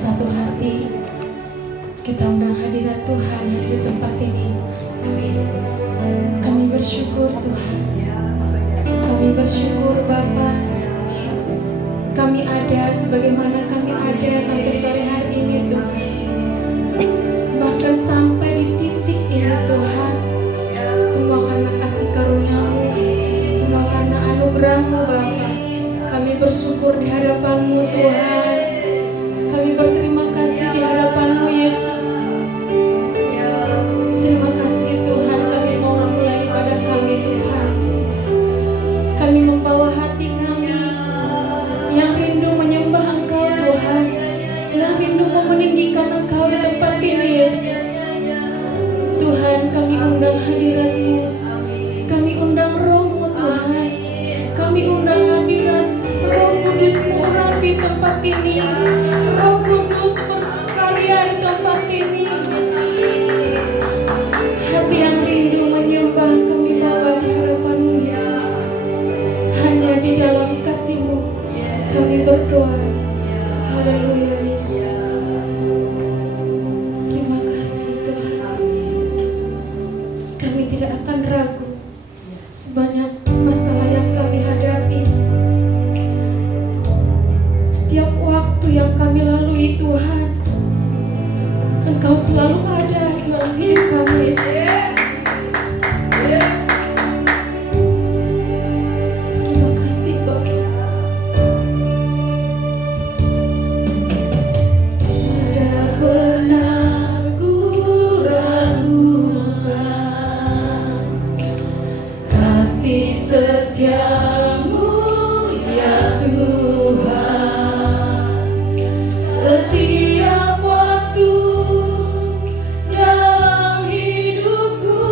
satu hati kita undang hadirat Tuhan hadir di tempat ini. Kami bersyukur Tuhan, kami bersyukur Bapa. Kami ada sebagaimana kami ada sampai sore hari ini Tuhan. Bahkan sampai di titik ini Tuhan, semua karena kasih karunia-Mu, semua karena anugerah-Mu Bapa. Kami bersyukur di hadapan-Mu Tuhan. Kami berterima kasih di hadapan-Mu Yesus. Terima kasih Tuhan, kami mau memulai ibadah kami Tuhan. Kami membawa hati kami yang rindu menyembah Engkau Tuhan, yang rindu meninggikan Engkau di tempat ini Yesus. Tuhan, kami undang hadirat-Mu, kami undang Roh-Mu Tuhan, kami undang hadirat Roh Kudus-Mu urapi tempat ini. Roh Kudus berkarya di tempat ini. Hati yang rindu menyembah kami bawa di hadapan-Mu Yesus. Hanya di dalam kasih-Mu kami berdoa. Haleluya Yesus. Terima kasih Tuhan. Kami tidak akan ragu sebanyak masalah yang kami hadapi. Setiap waktu yang kami lalui Tuhan, Engkau selalu ada dalam hidup kami Yesus. Terima kasih Bapa. Tidak pernah ku ragukan kasih setia-Mu ya Tuhan. Setiap waktu dalam hidupku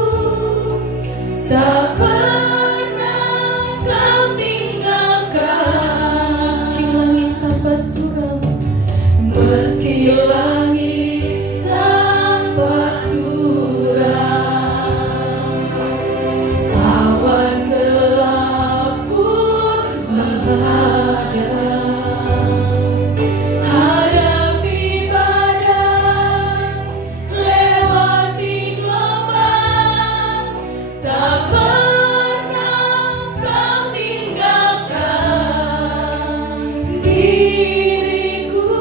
tak pernah Kau tinggalkan. Meski langit tanpa suram, meski langit tanpa suram, awan gelap pun menghadap, hadapi badai, lewati gelombang, tak pernah Kau tinggalkan diriku.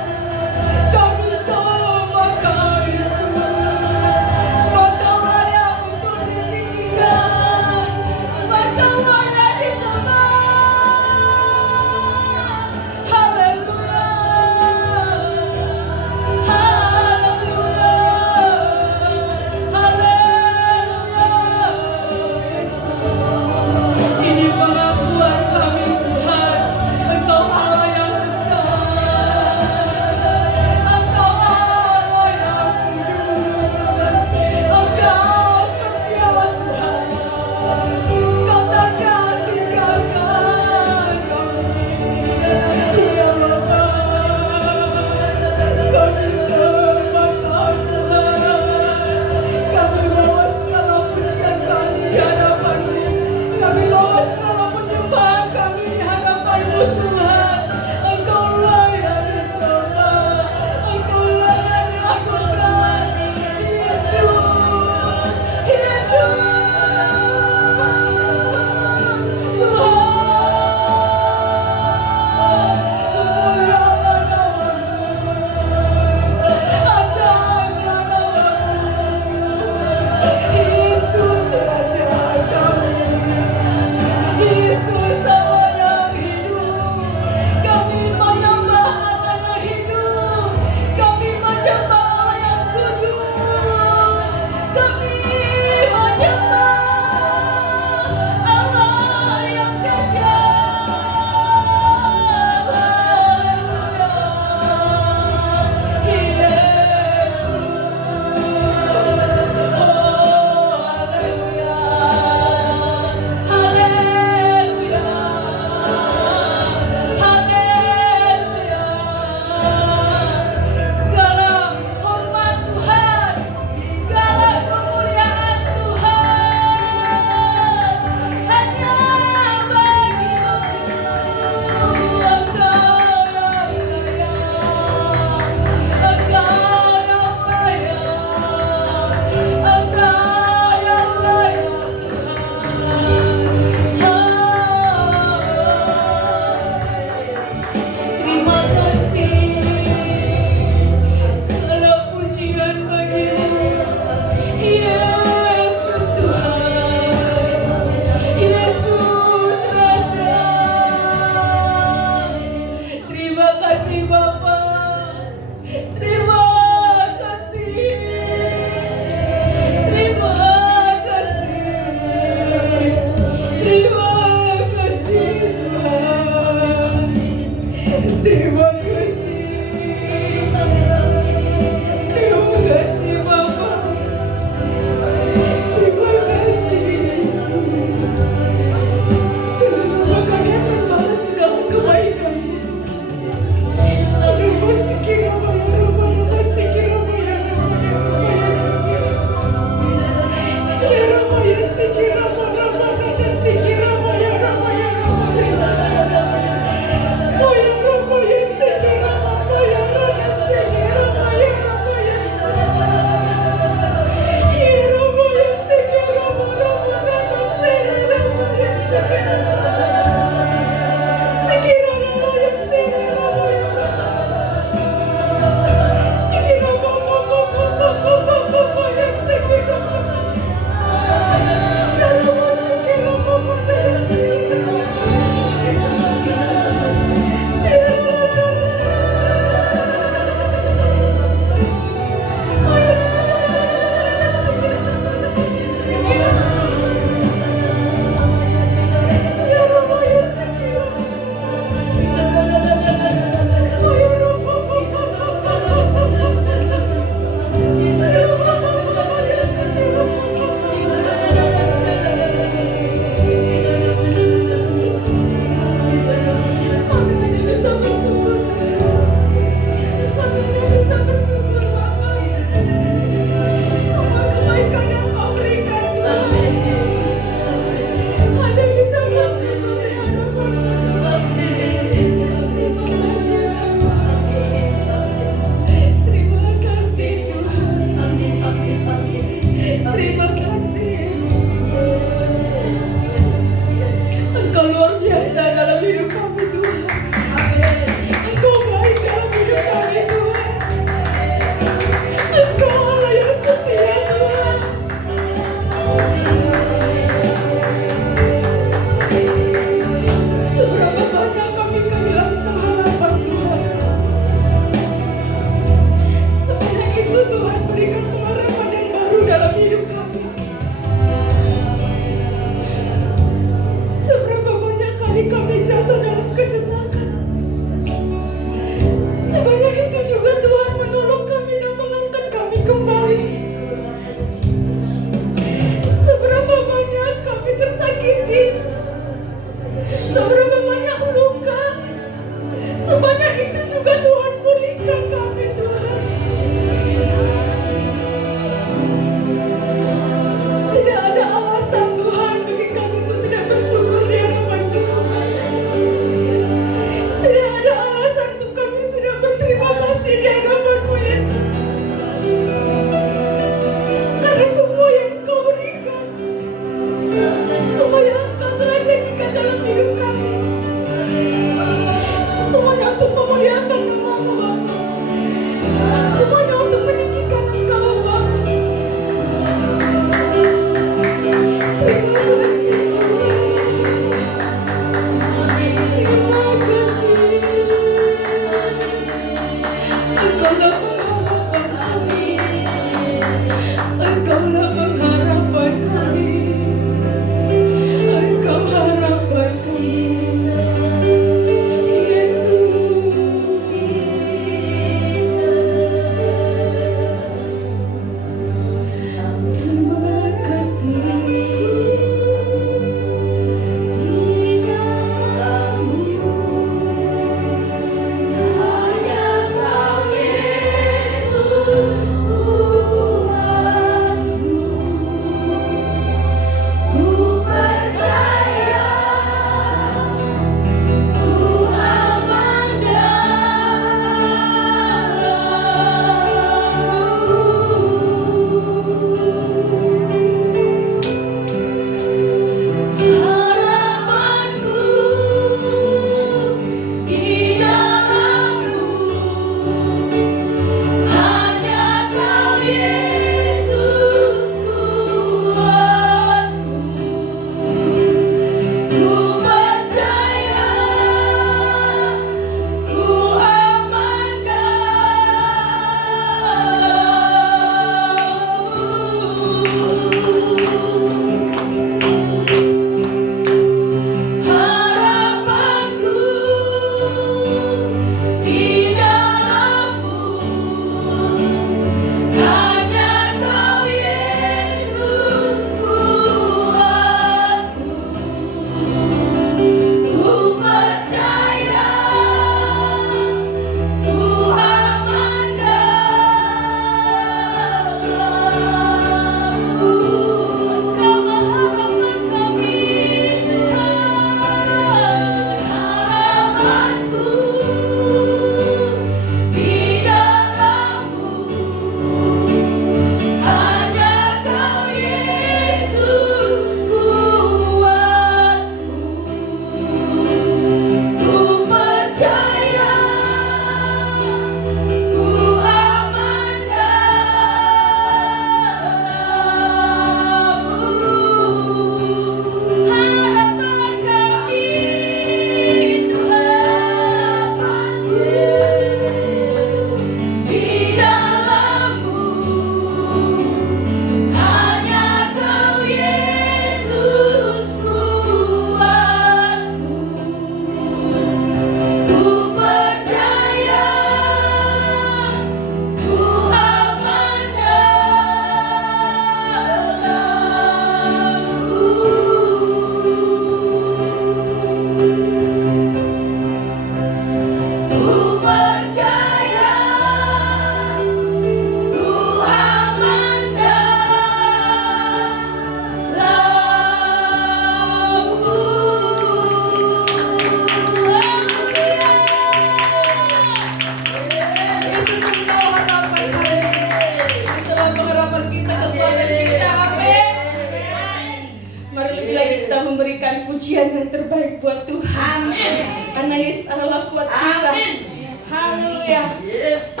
terbaik buat Tuhan. Amin. Karena Yesus adalah kuat kita. Amin. Haleluya. Yes.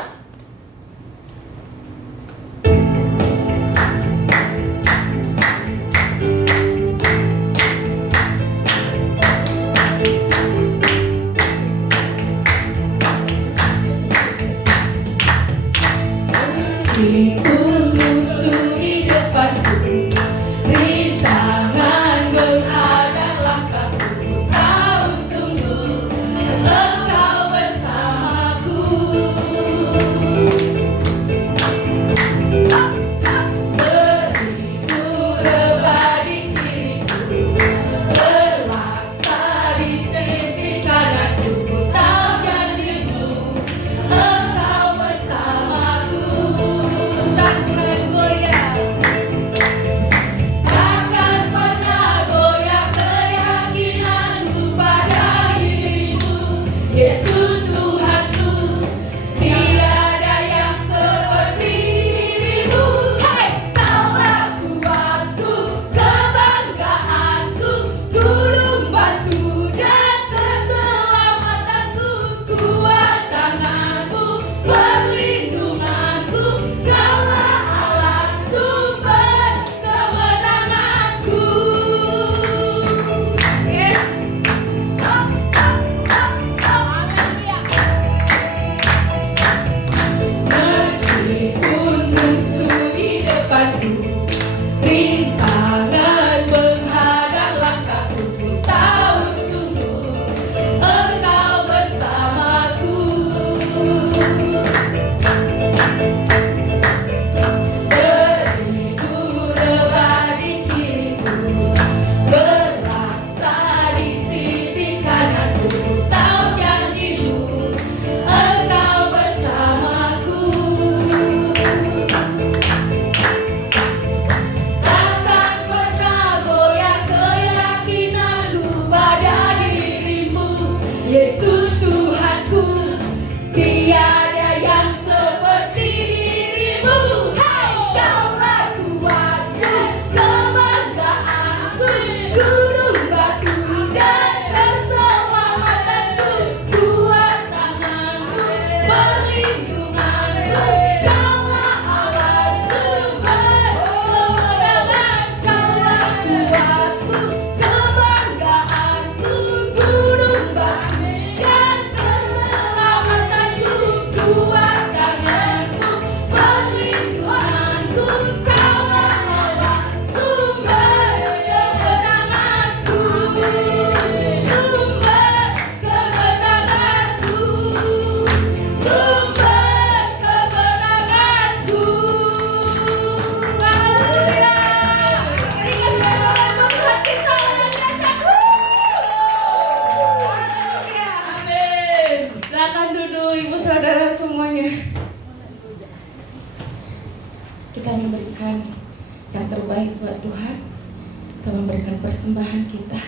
Meskipun musuh di depanku, rintangan menghadang langkahku, ku tahu sungguh Engkau bersamaku. Beriku rebah di kiriku, berlaksa di sisi kananku, ku tahu janji-Mu Engkau bersamaku. Takkan goyah, takkan pernah goyah keyakinanku pada diri-Mu, Yesus Tuhanku. Tiada yang seperti diri-Mu. Hai, Kaulah kuatku, kebanggaanku, gunung batu dan keselamatanku, kuat tangan-Mu, perlindunganku, Kaulah Allah sumber kemenanganku. Yes. Meskipun musuh di depanku, rintangan menghadang langkahku, ku tahu sungguh Engkau bersamaku. Beriku rebah di kiriku, berlaksa di sisi kananku, ku tahu janji-Mu Engkau bersamaku. Takkan pernah goyah keyakinanku pada diri-Mu, Yesus Tuhanku. Tiada yang seperti diri-Mu. Hai, Kaulah kuatku, kebanggaanku, gunung batu dan keselamatanku, kuat tangan-Mu, perlindunganku, Kaulah Allah sumber kemenangan. Kaulah kuatku, kebanggaanku, gunung batu dan keselamatanku, kuat tangan-Mu, perlindunganku, Kaulah Allah sumber kemenanganku, sumber kemenanganku, sumber kemenanganku. Haleluya. Berikan sorak-sorai buat Tuhan kita yang dahsyat. Haleluya. Amin. Silakan duduk ibu saudara semuanya. Kita memberikan yang terbaik buat Tuhan. Kita memberikan persembahan kita.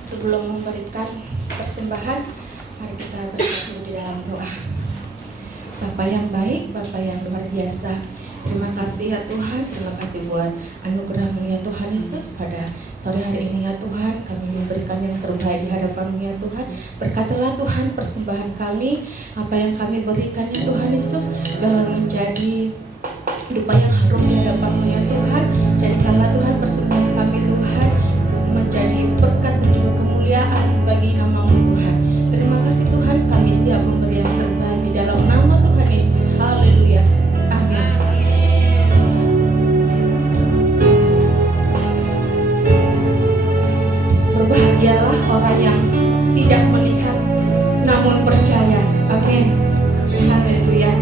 Sebelum memberikan persembahan, mari kita bersatu di dalam doa. Bapa yang baik, Bapa yang luar biasa, terima kasih ya Tuhan. Terima kasih buat anugerah-Mu ya Tuhan Yesus. Pada sore hari ini ya Tuhan, kami memberikan yang terbaik di hadapan-Mu ya Tuhan. Berkatilah Tuhan persembahan kami, apa yang kami berikan ya Tuhan Yesus, dalam menjadi dupa yang harum di hadapan-Mu ya Tuhan. Jadikanlah Tuhan persembahan kami Tuhan menjadi berkat dan juga kemuliaan bagi nama-Mu Tuhan. Terima kasih Tuhan, kami siap memberi yang terbaik di dalam nama Tuhan Yesus. Haleluya. Amin. Berbahagialah orang yang tidak melihat namun percaya. Amin. Haleluya.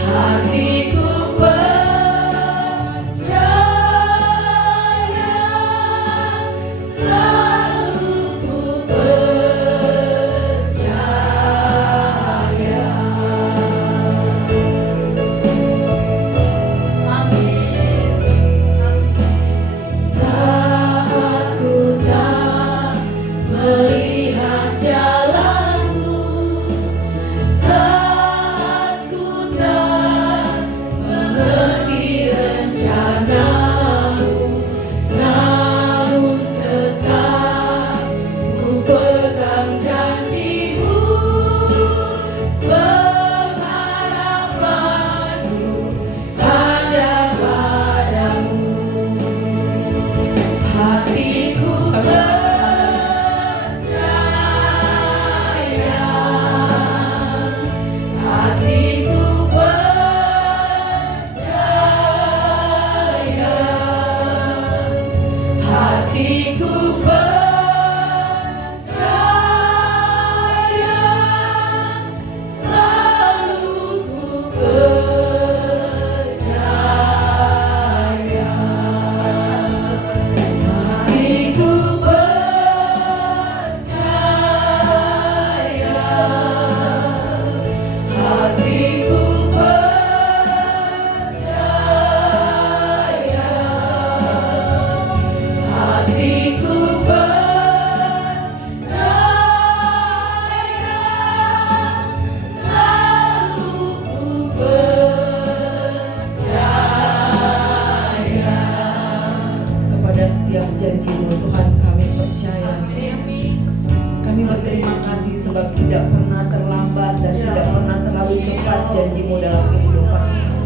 Hatiku janji-Mu Tuhan kami percaya. Kami berterima kasih sebab tidak pernah terlambat dan tidak pernah terlalu cepat janji-Mu dalam kehidupan kami.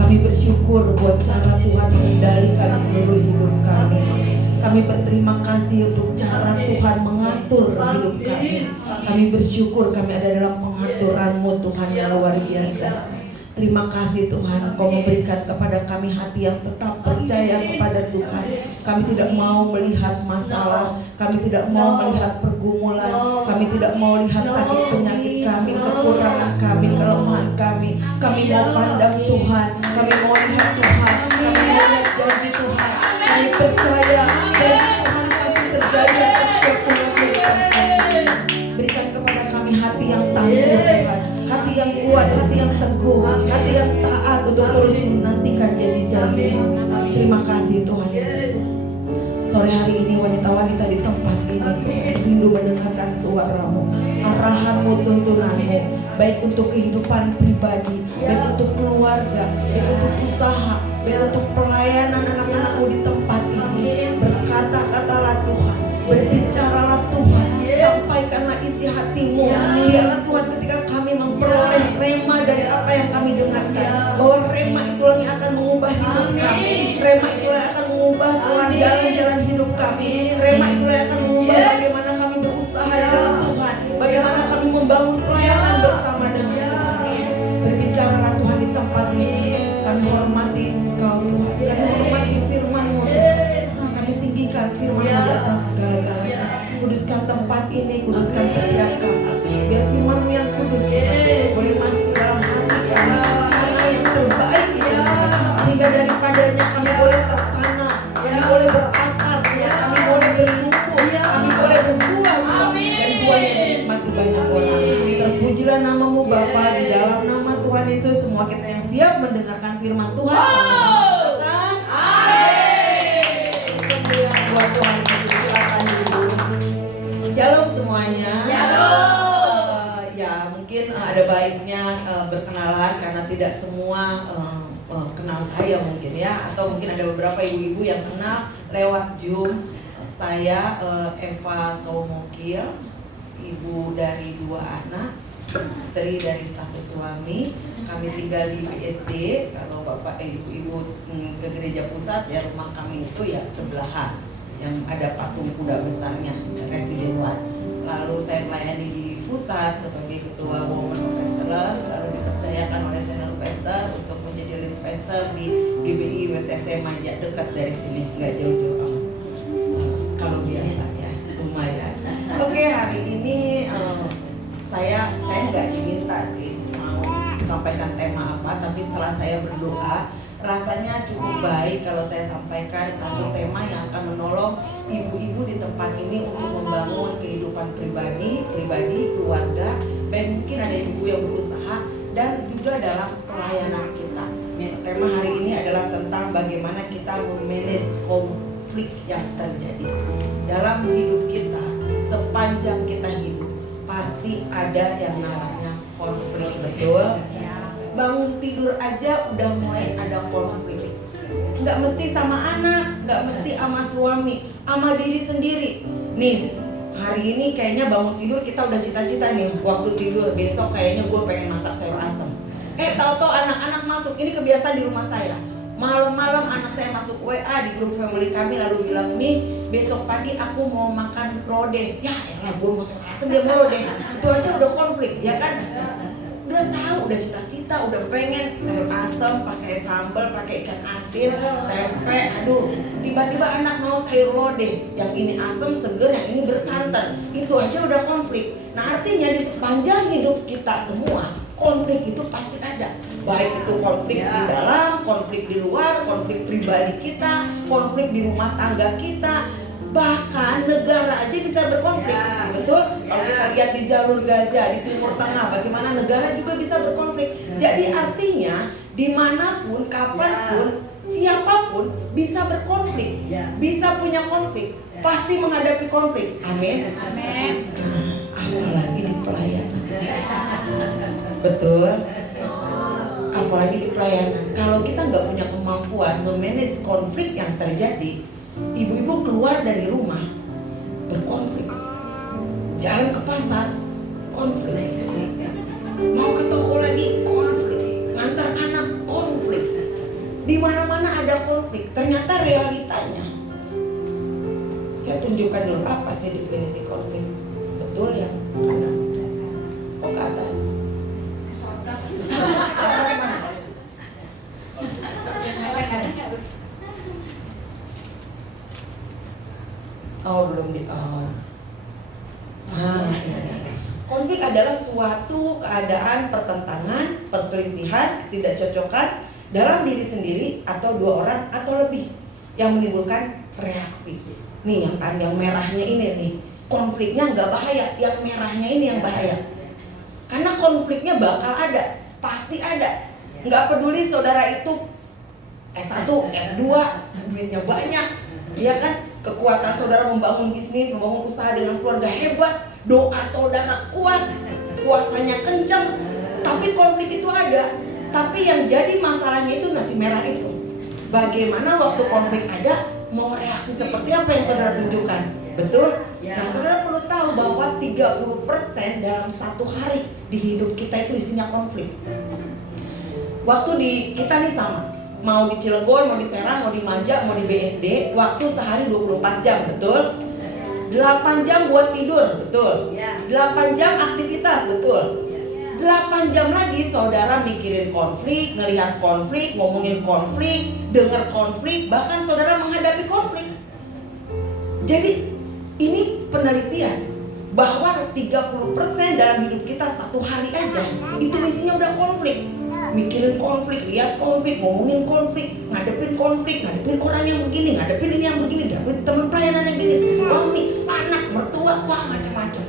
Kami bersyukur buat cara Tuhan mengendalikan seluruh hidup kami. Kami berterima kasih untuk cara Tuhan mengatur hidup kami. Kami bersyukur kami ada dalam pengaturan-Mu Tuhan yang luar biasa. Terima kasih Tuhan, Kau memberikan kepada kami hati yang tetap percaya kepada Tuhan. Kami tidak mau melihat masalah, kami tidak mau melihat pergumulan, kami tidak mau lihat sakit penyakit kami, kekurangan kami, kelemahan kami. Kami mau pandang Tuhan, kami mau lihat Tuhan, kami mau lihat janji Tuhan. Kami percaya janji Tuhan pasti terjadi atas setiap umat-Mu. Berikan kepada kami hati yang tangguh Tuhan, hati yang kuat, hati yang teguh, hati yang taat untuk terus menantikan janji-janji-Mu. Terima kasih Tuhan Yesus. Sore hari ini wanita-wanita di tempat ini Tuhan rindu mendengarkan suara-Mu, arahan-Mu, tuntunan-Mu, baik untuk kehidupan pribadi, baik untuk keluarga, baik untuk usaha, baik untuk pelayanan anak-anak-Mu di tempat ini. Berkata-katalah Tuhan, berbicaralah Tuhan, sampaikanlah isi hati-Mu. Biarlah Tuhan ketika kami memperoleh rema dari apa yang kami dengarkan, bahwa rema itulah yang akan mengubah hidup kami. Rema itulah yang akan mengubah Tuhan jalan-jalan hidup kami. Rema itulah yang akan mengubah bagaimana kami berusaha di dalam Tuhan, bagaimana kami membangun pelayanan bersama dengan Tuhan. Berbicaralah Tuhan di tempat ini. Kami hormati Engkau Tuhan, kami hormati firman-Mu Tuhan. Kami tinggikan firman-Mu di atas segala-galanya. Kuduskan tempat ini, kuduskan setiap kami. Biar firman-Mu yang kudus boleh masuk ke dalam hati kami, tanah yang terbaik itu Tuhan. Sehingga daripadanya kami boleh tertanam, kami boleh berakar, kami boleh bertumbuh, kami boleh berbuah Tuhan. Dan buahnya dinikmati banyak orang. Terpujilah nama-Mu Bapa, di dalam nama Tuhan Yesus. Semua kita yang siap mendengarkan firman Tuhan sama-sama katakan amin. Kemuliaan buat Tuhan Yesus. Silakan dulu. Shalom semuanya. Ya mungkin ada baiknya berkenalan karena tidak semua kenal saya mungkin ya, atau mungkin ada beberapa ibu-ibu yang kenal lewat Zoom. Saya Eva Saumokil, ibu dari 2 anak, istri dari 1 suami. Kami tinggal di BSD. Kalau bapak ibu-ibu ke gereja pusat ya, rumah kami itu ya sebelahan yang ada patung kuda besarnya, Resident One. Lalu saya melayani di pusat sebagai ketua Women of Excellence, lalu dipercayakan oleh senior pastor untuk menjadi lead pastor di GBI WTC Majak, dekat dari sini, nggak jauh-jauh amat. Kalau biasa ya, lumayan. Oke, hari ini saya nggak diminta sih mau sampaikan tema apa, tapi setelah saya berdoa, rasanya cukup baik kalau saya sampaikan satu tema yang akan menolong ibu-ibu di tempat ini untuk membangun kehidupan pribadi, keluarga, dan mungkin ada ibu yang berusaha dan juga dalam pelayanan kita. Tema hari ini adalah tentang bagaimana kita memanage konflik yang terjadi dalam hidup kita. Sepanjang kita hidup pasti ada yang namanya konflik, betul? Bangun tidur aja udah mulai ada konflik. Nggak mesti sama anak, nggak mesti sama suami, sama diri sendiri. Nih, hari ini kayaknya bangun tidur kita udah cita-cita nih, waktu tidur besok kayaknya gue pengen masak sayur asem. Tahu-tahu anak-anak masuk, ini kebiasaan di rumah saya. Malam-malam anak saya masuk WA di grup family kami lalu bilang, "Mi, besok pagi aku mau makan lodeh." Ya elah, gue mau sayur asem, dia mau lodeh. Itu aja udah konflik, ya kan? Udah tahu, udah cita-cita, udah pengen sayur asem pakai sambal, pakai ikan asin, tempe. Aduh, tiba-tiba anak mau sayur lodeh, yang ini asem seger, yang ini bersantan. Itu aja udah konflik. Nah, artinya di sepanjang hidup kita semua konflik itu pasti ada. Baik itu konflik di dalam, konflik di luar, konflik pribadi kita, konflik di rumah tangga kita. Bahkan negara aja bisa berkonflik, betul? Kalau kita lihat di jalur Gaza, di Timur Tengah, bagaimana negara juga bisa berkonflik. Jadi artinya dimanapun, kapanpun, siapapun bisa berkonflik, bisa punya konflik, pasti menghadapi konflik. Amin. Nah, apalagi di pelayanan, betul? Apalagi di pelayanan. Kalau kita nggak punya kemampuan memanage konflik yang terjadi, ibu-ibu keluar dari rumah berkonflik, jalan ke pasar konflik, mau ke toko lagi konflik, ngantar anak konflik, di mana-mana ada konflik. Ternyata realitanya, saya tunjukkan dulu apa sih definisi konflik. Betul ya, kanan, ke atas. Oh belum di konflik adalah suatu keadaan pertentangan, perselisihan, ketidakcocokan dalam diri sendiri atau dua orang atau lebih yang menimbulkan reaksi. Nih yang merahnya ini nih, konfliknya nggak bahaya, yang merahnya ini yang bahaya. Karena konfliknya bakal ada, pasti ada. Nggak peduli saudara itu S1, S2, duitnya banyak, ya kan? Kekuatan saudara membangun bisnis, membangun usaha dengan keluarga hebat, doa saudara kuat, puasanya kencang, tapi konflik itu ada. Tapi yang jadi masalahnya itu nasi merah itu. Bagaimana waktu konflik ada, mau reaksi seperti apa yang saudara tunjukkan? Betul? Nah, saudara perlu tahu bahwa 30% dalam satu hari di hidup kita itu isinya konflik. Waktu di kita nih sama, mau di Cilegon, mau di Serang, mau di Manja, mau di BSD, waktu sehari 24 jam, betul? 8 jam buat tidur, betul? 8 jam aktivitas, betul? 8 jam lagi saudara mikirin konflik, ngelihat konflik, ngomongin konflik, dengar konflik, bahkan saudara menghadapi konflik. Jadi ini penelitian bahwa 30% dalam hidup kita satu hari aja itu isinya udah konflik. Mikirin konflik, lihat konflik, ngomongin konflik, ngadepin konflik, ngadepin orang yang begini, ngadepin ini yang begini, ngadepin teman pelayanan yang begini, suami, anak, mertua, wah macam-macam.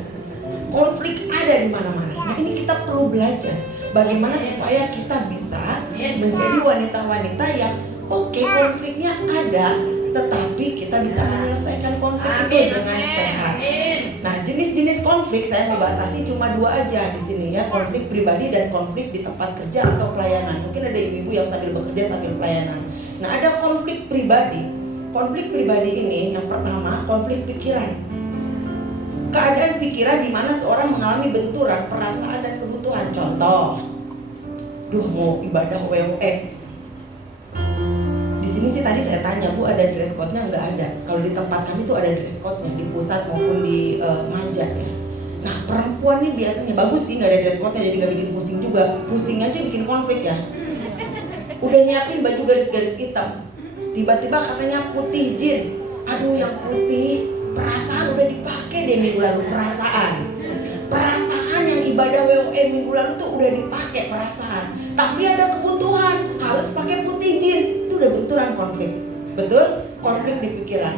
Konflik ada di mana-mana. Nah ini kita perlu belajar bagaimana supaya kita bisa menjadi wanita-wanita yang oke, konfliknya ada, tetapi kita bisa menyelesaikan konflik itu dengan sehat. Nah, jenis-jenis konflik saya membatasi cuma 2 aja di sini ya, konflik pribadi dan konflik di tempat kerja atau pelayanan. Mungkin ada ibu-ibu yang sambil bekerja sambil pelayanan. Nah, ada konflik pribadi. Konflik pribadi ini yang pertama konflik pikiran. Keadaan pikiran di mana seorang mengalami benturan perasaan dan kebutuhan. Contoh, mau ibadah WWE. Di sini sih tadi saya tanya, Bu ada dress code-nya? Nggak ada. Kalau di tempat kami tuh ada dress code-nya di pusat maupun di Manja ya. Nah perempuan nih biasanya bagus sih nggak ada dress code-nya, jadi nggak bikin pusing juga. Pusing aja bikin konflik ya. Udah nyiapin baju garis-garis hitam, tiba-tiba katanya putih jeans. Aduh yang putih, perasaan udah dipakai deh minggu lalu. Perasaan yang ibadah WOE minggu lalu tuh udah dipakai perasaan, tapi ada kebutuhan harus pakai putih jeans, itu udah benturan konflik. Betul? Konflik di pikiran.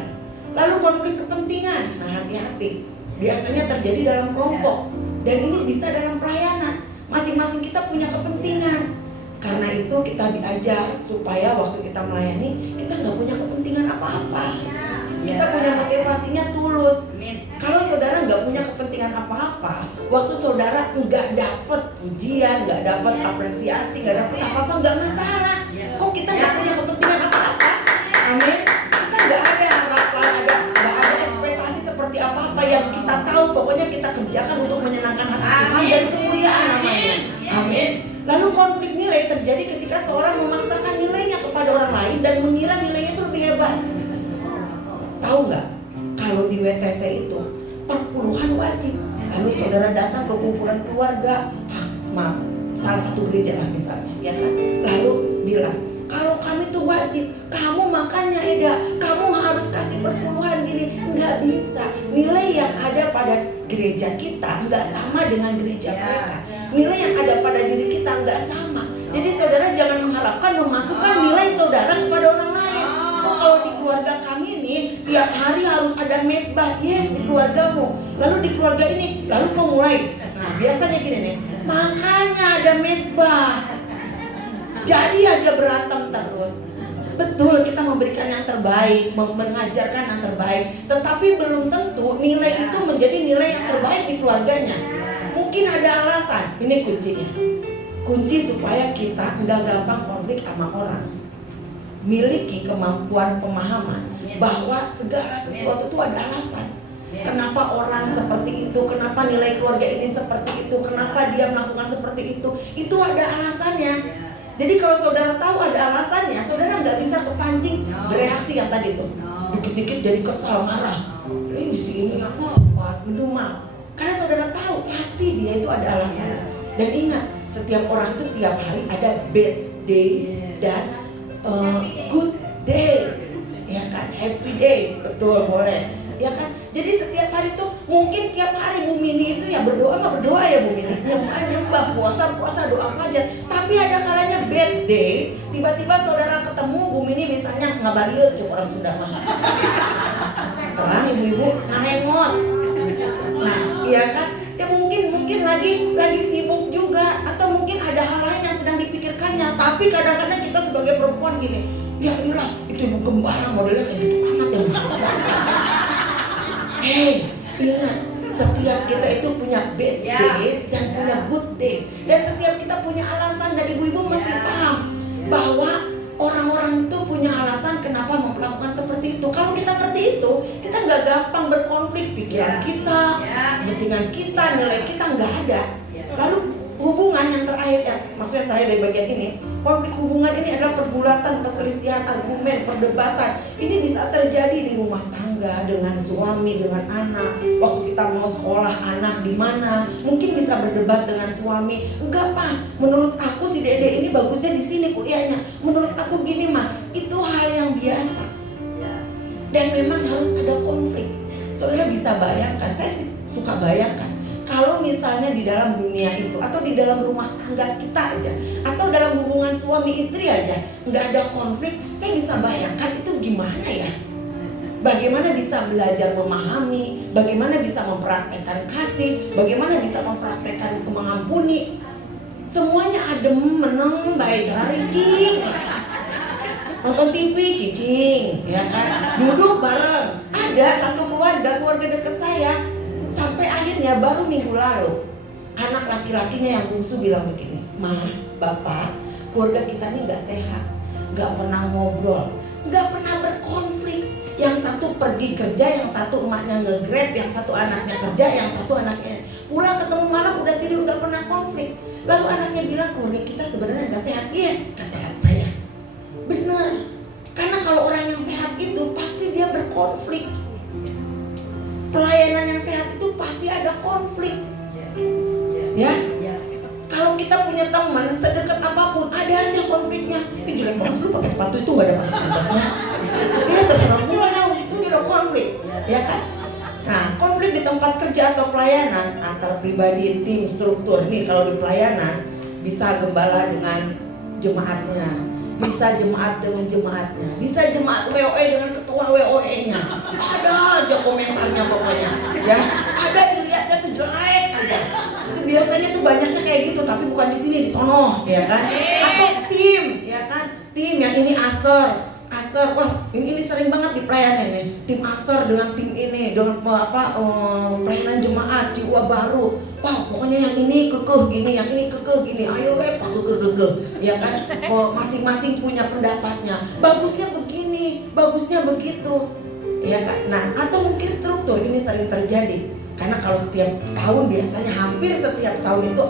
Lalu konflik kepentingan. Nah, hati-hati. Biasanya terjadi dalam kelompok, dan ini bisa dalam pelayanan. Masing-masing kita punya kepentingan. Karena itu kita diajar supaya waktu kita melayani, kita nggak punya kepentingan apa-apa. Kita punya motivasinya tulus. Kalau saudara nggak punya kepentingan apa-apa, waktu saudara nggak dapat pujian, nggak dapat apresiasi, nggak dapat apa-apa, nggak masalah. Kok kita nggak punya kepentingan apa-apa? Amin. Kita nggak ada harapan, nggak ada ekspektasi seperti apa-apa yang kita tahu. Pokoknya kita kerjakan untuk menyenangkan hati Tuhan dan kemuliaan namanya. Amin. Lalu konflik nilai terjadi ketika seorang memaksakan nilainya kepada orang lain dan mengira nilainya itu lebih hebat. Tahu nggak? Kalau di WTC itu perpuluhan wajib. Lalu saudara datang ke kumpulan keluarga, salah satu gereja lah misalnya, ya kan? Lalu bilang, kalau kami tuh wajib, kamu makanya Eda, kamu harus kasih perpuluhan gini. Nggak bisa. Nilai yang ada pada gereja kita nggak sama dengan gereja mereka. Nilai yang ada pada diri kita nggak sama. Jadi saudara jangan mengharapkan memasukkan nilai saudara kepada orang lain. Oh, kalau di keluarga kami nih tiap hari harus ada mesbah. Yes, di keluargamu. Lalu di keluarga ini, lalu kau mulai. Nah, biasanya gini nih, makanya ada mesbah. Jadi aja berantem terus. Betul, kita memberikan yang terbaik, mengajarkan yang terbaik, tetapi belum tentu nilai itu menjadi nilai yang terbaik di keluarganya. Mungkin ada alasan. Ini kuncinya. Kunci supaya kita nggak gampang konflik sama orang. Miliki kemampuan pemahaman bahwa segala sesuatu itu ada alasan. Kenapa orang seperti itu, kenapa nilai keluarga ini seperti itu, kenapa dia melakukan seperti itu ada alasannya. Jadi kalau saudara tahu ada alasannya, saudara nggak bisa kepancing bereaksi yang tadi tuh. Dikit-dikit jadi kesal, marah. Si ini apa? Pas ngedumel. Karena saudara tahu pasti dia itu ada alasannya. Dan ingat, setiap orang itu tiap hari ada bad days dan good days, ya kan? Happy days, betul, boleh, ya kan? Jadi setiap hari itu mungkin tiap hari Bu Mini itu ya berdoa ya Bu Mini, nyembah, puasa, doa fajar. Tapi ada kalanya bad days, tiba-tiba saudara ketemu Bu Mini misalnya ngabariut, coba orang Sunda mah. Terang ibu-ibu nganengos. Nah, iya kan? Ya mungkin lagi sibuk juga, atau mungkin ada hal lain yang sedang dipikirkannya. Tapi kadang-kadang kita sebagai perempuan gini, ya iyalah itu ibu gembala modelnya kayak gitu amat yang masa banget. Ingat, setiap kita itu punya bad days dan punya good days, dan setiap kita punya alasan. Dan ibu-ibu mesti paham bahwa orang-orang itu punya alasan kenapa melakukan seperti itu. Kalau kita ngerti itu, kita nggak gampang berkonflik. Pikiran kita, kepentingan kita, nilai kita nggak ada. Lalu hubungan yang terakhir, maksudnya terakhir dari bagian ini, konflik hubungan ini adalah pergulatan, perselisihan, argumen, perdebatan. Ini bisa terjadi di rumah tangga, dengan suami, dengan anak. Waktu kita mau sekolah, anak di mana, mungkin bisa berdebat dengan suami. Enggak Pak, menurut aku si Dede ini bagusnya di sini kuliahnya. Menurut aku gini mah, itu hal yang biasa. Dan memang harus ada konflik. Saudara bisa bayangkan, saya sih suka bayangkan, kalau misalnya di dalam dunia itu, atau di dalam rumah tangga kita aja, atau dalam hubungan suami istri aja, nggak ada konflik, saya bisa bayangkan itu gimana ya? Bagaimana bisa belajar memahami, bagaimana bisa mempraktekkan kasih, bagaimana bisa mempraktekkan mengampuni. Semuanya adem, meneng, baik, cari cing. Nonton TV, cicing, ya kan? Duduk bareng. Ada satu keluarga dekat saya, sampai akhirnya baru minggu lalu anak laki-lakinya yang bungsu bilang begini, "Ma, Bapak, keluarga kita ini gak sehat, gak pernah ngobrol, gak pernah berkonflik. Yang satu pergi kerja, yang satu emaknya nge-grab, yang satu anaknya kerja, yang satu anaknya pulang ketemu malam udah tidur, gak pernah konflik." Lalu anaknya bilang, "Keluarga kita sebenarnya gak sehat." Yes, kata saya, benar. Karena kalau orang yang sehat itu pasti dia berkonflik. Pelayanan yang sehat itu pasti ada konflik. Ya. Kalau kita punya teman sedekat apapun, ada aja konfliknya. Jelek banget lu pakai sepatu itu, gak ada pakai sepatunya. Ya terserah gue dong, itu juga konflik, ya kan? Nah, konflik konflik di tempat kerja atau pelayanan antar pribadi, tim, struktur. Nih kalau di pelayanan bisa gembala dengan jemaatnya, bisa jemaat dengan jemaatnya, bisa jemaat WOE dengan ketua WOE-nya. Ada aja komentarnya pokoknya, ya. Ada dilihatnya tuh jelek aja. Itu biasanya tuh banyaknya kayak gitu, tapi bukan di sini, di sono, ya kan? Atau tim, ya kan? Tim yang ini Aser, wah ini sering banget di pelayanan nih. Tim Aser dengan tim ini, dengan pelayanan jemaat jiwa baru. Wah pokoknya yang ini kekeh gini, yang ini kekeh gini. Ayo kekeh, ya kan? Masing-masing punya pendapatnya. Bagusnya begini, bagusnya begitu, ya kan? Nah atau mungkin struktur ini sering terjadi karena kalau setiap tahun biasanya hampir setiap tahun itu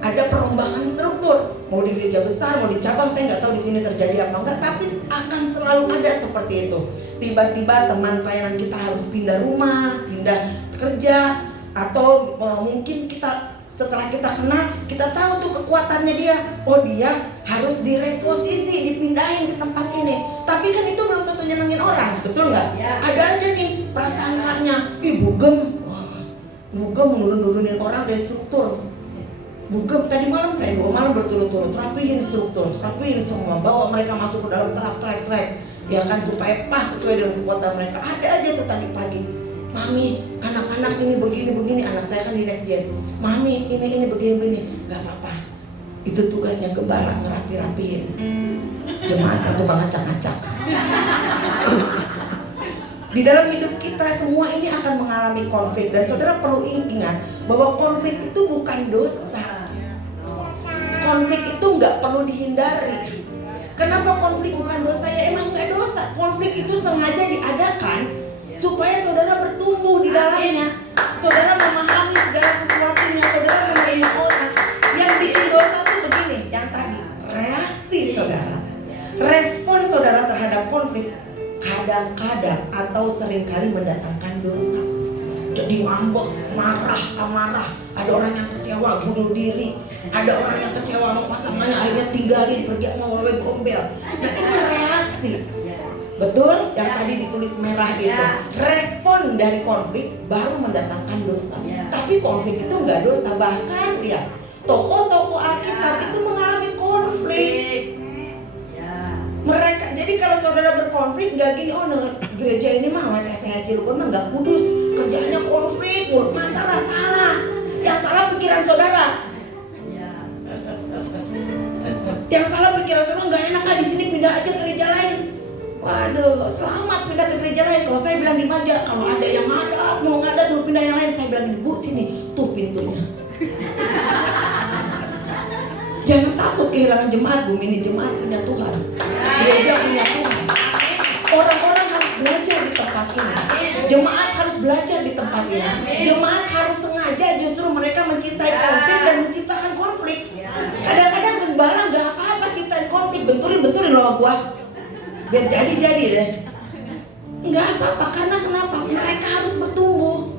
ada perombakan struktur. Mau di gereja besar, mau di cabang, saya nggak tahu di sini terjadi apa enggak, tapi akan selalu ada seperti itu. Tiba-tiba teman pelayanan kita harus pindah rumah, pindah kerja, atau mungkin kita setelah kita kenal, kita tahu tuh kekuatannya dia. Oh dia harus direposisi, dipindahin ke tempat ini. Tapi kan itu belum tentu nyenengin orang, betul nggak? Ya. Ada aja nih prasangkanya, bugem nurun-nurunin orang dari struktur. Bugem, tadi malam saya 2 malam berturut-turut rapiin struktur, rapiin semua, bawa mereka masuk ke dalam track, ya kan, supaya pas sesuai dengan kekuatan mereka. Ada aja tuh tadi pagi, mami, anak-anak ini begini, anak saya kan di next gen, mami ini begini, nggak apa-apa, itu tugasnya gembala ngerapi-rapiin, jemaat kan tukang acak-acak. Di dalam hidup kita semua ini akan mengalami konflik, dan saudara perlu ingat bahwa konflik itu bukan dosa. Konflik itu nggak perlu dihindari. Kenapa konflik bukan dosa? Ya emang nggak dosa. Konflik itu sengaja diadakan supaya saudara bertumbuh di dalamnya. Saudara memahami segala sesuatunya, saudara menerima orang. Yang bikin dosa tuh begini, yang tadi reaksi saudara, respon saudara terhadap konflik kadang-kadang atau seringkali mendatangkan dosa. Jadi ngambek, marah, amarah. Ada orang yang kecewa, bunuh diri. Ada orang yang kecewa sama pasangannya, akhirnya tinggalin, pergi sama wewe gombel. Nah itu reaksi. Betul? Yang tadi ditulis merah itu. Respon dari konflik baru mendatangkan dosa. Tapi konflik itu nggak dosa. Bahkan ya tokoh-tokoh Alkitab itu mengalami konflik. Mereka, jadi kalau saudara berkonflik nggak gini, oh gereja ini mah WTSH Cilegon mah nggak kudus, kerjanya konflik, masalah salah. Yang salah pikiran saudara. Yang salah pikiran saudara, nggak enak di sini, pindah aja ke gereja lain. Waduh, selamat pindah ke gereja lain. Kalau saya bilang di Maja, kalau ada yang mau ngadat mau pindah yang lain, saya bilang gini, Bu sini, tuh pintunya. Jangan takut kehilangan jemaat, Bu Mini, jemaat punya Tuhan. Gereja punya Tuhan. Orang-orang harus belajar di tempat ini. Jemaat harus belajar di tempat ini. Jemaat harus sengaja justru mereka mencintai konflik dan menciptakan konflik. Kadang-kadang gembala gak apa-apa ciptain konflik, benturin loh gua. Biar jadi deh. Nggak apa-apa, karena kenapa? Mereka harus bertumbuh.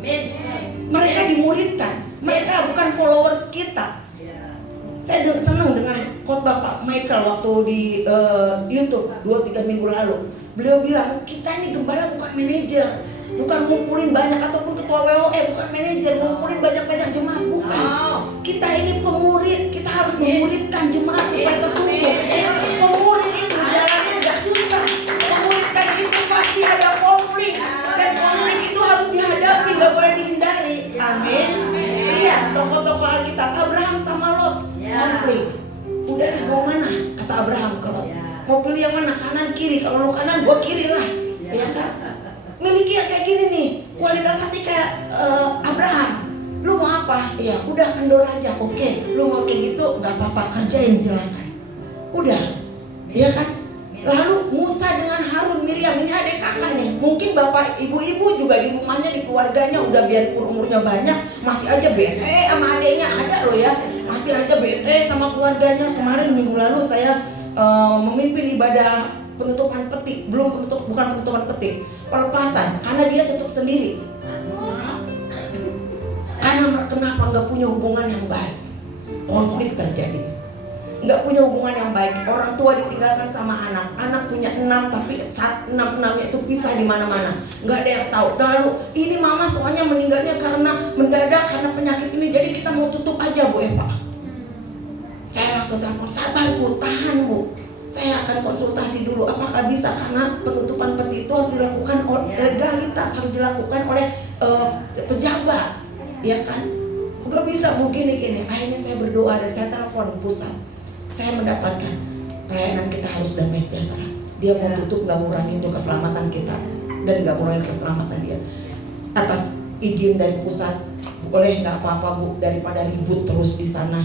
Mereka dimuridkan. Mereka bukan followers kita. Saya senang dengan khotbah Pak Michael waktu di YouTube 2-3 minggu lalu. Beliau bilang, kita ini gembala bukan manajer, bukan ngumpulin banyak, ataupun ketua WOE bukan manajer, ngumpulin banyak-banyak jemaat, bukan. Kita ini pemurid, kita harus memuridkan jemaat supaya tertumbuh. Pemurid itu jalannya nggak susah. Memuridkan itu pasti ada konflik, dan konflik itu harus dihadapi, nggak boleh dihindari. Amin. Lihat tokoh-tokoh Alkitab, Abraham sama Lot, konflik. Udah deh, mau mana? Kata Abraham ke Lot, mau pilih yang mana? Kanan kiri? Kalau lu kanan, gua kiri lah, ya kan? Miliki yang kayak gini nih, kualitas hati kayak Abraham. Lu mau apa? Ya udah kendor aja. Oke, lu mau kayak gitu nggak apa-apa, kerjain silakan. Udah, ya kan? Lalu Musa dengan Harun, Miriam, ini adik kakak nih. Mungkin bapak ibu-ibu juga di rumahnya, di keluarganya udah biarpun umurnya banyak, masih aja bete sama adiknya, ada loh ya. Masih aja bete sama keluarganya. Kemarin minggu lalu saya memimpin ibadah penutupan peti, bukan penutupan peti, pelepasan, karena dia tutup sendiri. Karena kenapa nggak punya hubungan yang baik, konflik terjadi. nggak punya hubungan yang baik. Orang tua ditinggalkan sama anak, anak punya 6 tapi saat 6-6-nya itu pisah di mana-mana, nggak ada yang tahu. Lalu ini mama soalnya meninggalnya karena mendadak karena penyakit ini, jadi kita mau tutup aja Bu Eva. Saya langsung telepon, sabar Bu, tahan Bu, saya akan konsultasi dulu apakah bisa, karena penutupan peti itu harus dilakukan oleh legalitas, harus dilakukan oleh pejabat, ya kan? Gak bisa Bu gini. Akhirnya saya berdoa dan saya telepon pusat. Saya mendapatkan pelayanan kita harus damai sejahtera. Dia mau tutup, gak ngurangin untuk keselamatan kita dan gak ngurangin keselamatan dia. Atas izin dari pusat, boleh gak apa-apa Bu, daripada ribut terus di sana.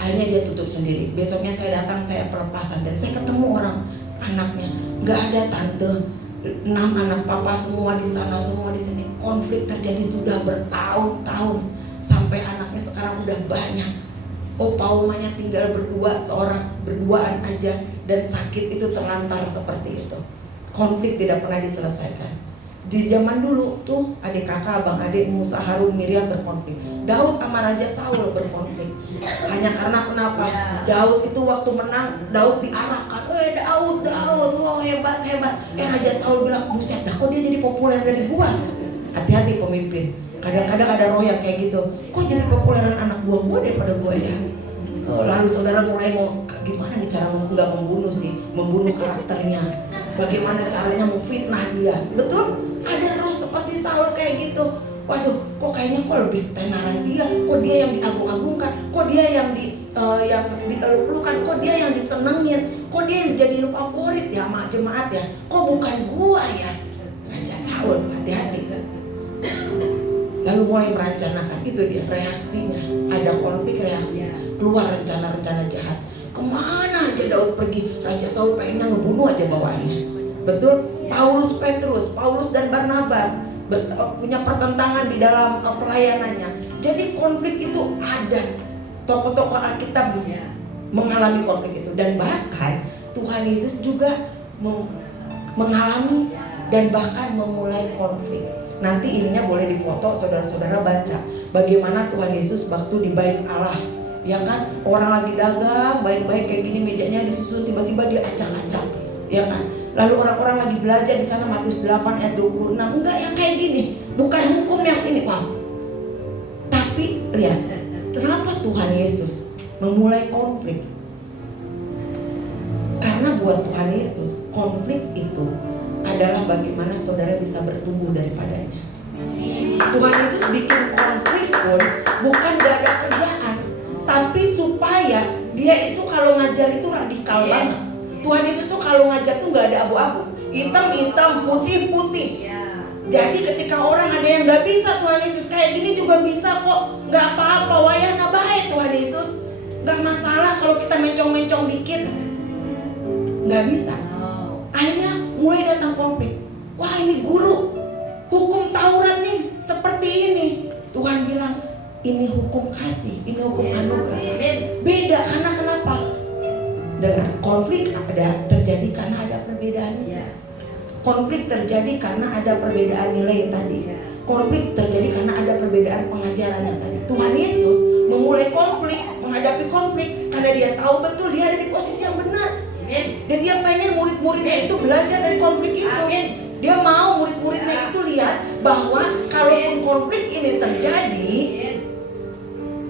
Akhirnya dia tutup sendiri. Besoknya saya datang, saya pelepasan dan saya ketemu orang anaknya. Gak ada tante, 6 anak papa semua di sana, semua di sini. Konflik terjadi sudah bertahun-tahun sampai anaknya sekarang udah banyak. Oh, Paumanya tinggal berduaan aja dan sakit itu terlantar seperti itu. Konflik tidak pernah diselesaikan. Di zaman dulu tuh adik kakak, abang adik, Musa, Harun, Miriam berkonflik. Daud sama Raja Saul berkonflik. Hanya karena kenapa? Daud itu waktu menang, Daud diarahkan. Daud, wow hebat. Raja Saul bilang, buset dah kok dia jadi populer dari gua. Hati-hati pemimpin. Kadang-kadang ada roh yang kayak gitu. Kok jadi populeran anak buah gua daripada gua ya? Lalu saudara mulai mau gimana nih cara nggak membunuh sih, membunuh karakternya. Bagaimana caranya memfitnah dia? Betul? Ada roh seperti Saul kayak gitu. Waduh, kok kayaknya lebih tenaran dia, kok dia yang diagung-agungkan, kok dia yang dieluk-elukan, kok dia yang disenengin, kok dia yang jadi favorit ya sama jemaat ya, kok bukan gua ya. Raja Saul, hati-hati. Lalu mulai merencanakan, itu dia reaksinya. Ada konflik, reaksi, keluar rencana-rencana jahat. Kemana aja Daud pergi, Raja Saul pengennya ngebunuh aja bawaannya. Betul? Paulus, Petrus, Paulus dan Barnabas punya pertentangan di dalam pelayanannya. Jadi konflik itu ada. Tokoh-tokoh Alkitab mengalami konflik itu. Dan bahkan Tuhan Yesus juga mengalami dan bahkan memulai konflik. Nanti ininya boleh difoto, saudara-saudara baca bagaimana Tuhan Yesus waktu di bait Allah. Ya kan, orang lagi dagang baik-baik kayak gini, mejanya disusun, tiba-tiba dia acak-acak, ya kan. Lalu orang-orang lagi belajar di sana, Matius 8 ayat 26. Enggak yang kayak gini, bukan hukum yang ini, Pak. Tapi lihat, kenapa Tuhan Yesus memulai konflik? Karena buat Tuhan Yesus, konflik itu adalah bagaimana saudara bisa bertumbuh daripadanya. Tuhan Yesus bikin konflik pun bukan gak ada kerjaan, tapi supaya dia itu kalau ngajar itu radikal banget. Tuhan Yesus tuh kalau ngajar tuh gak ada abu-abu, hitam-hitam, putih-putih. Jadi ketika orang ada yang gak bisa, Tuhan Yesus kayak gini juga bisa kok, gak apa-apa, wayana baik Tuhan Yesus. Gak masalah kalau kita mencong-mencong dikit. Gak bisa. Akhirnya mulai datang konflik. Wah, ini guru, hukum Taurat nih seperti ini. Tuhan bilang, ini hukum kasih, ini hukum anugerah. Beda karena kenapa? Dengan konflik terjadi karena ada perbedaan. Konflik terjadi karena ada perbedaan nilai tadi. Konflik terjadi karena ada perbedaan pengajaran yang tadi. Tuhan Yesus memulai konflik, menghadapi konflik karena dia tahu betul dia ada di posisi yang benar. Dan dia pengen murid-muridnya itu belajar dari konflik itu. Dia mau murid-muridnya itu lihat bahwa kalaupun konflik ini terjadi,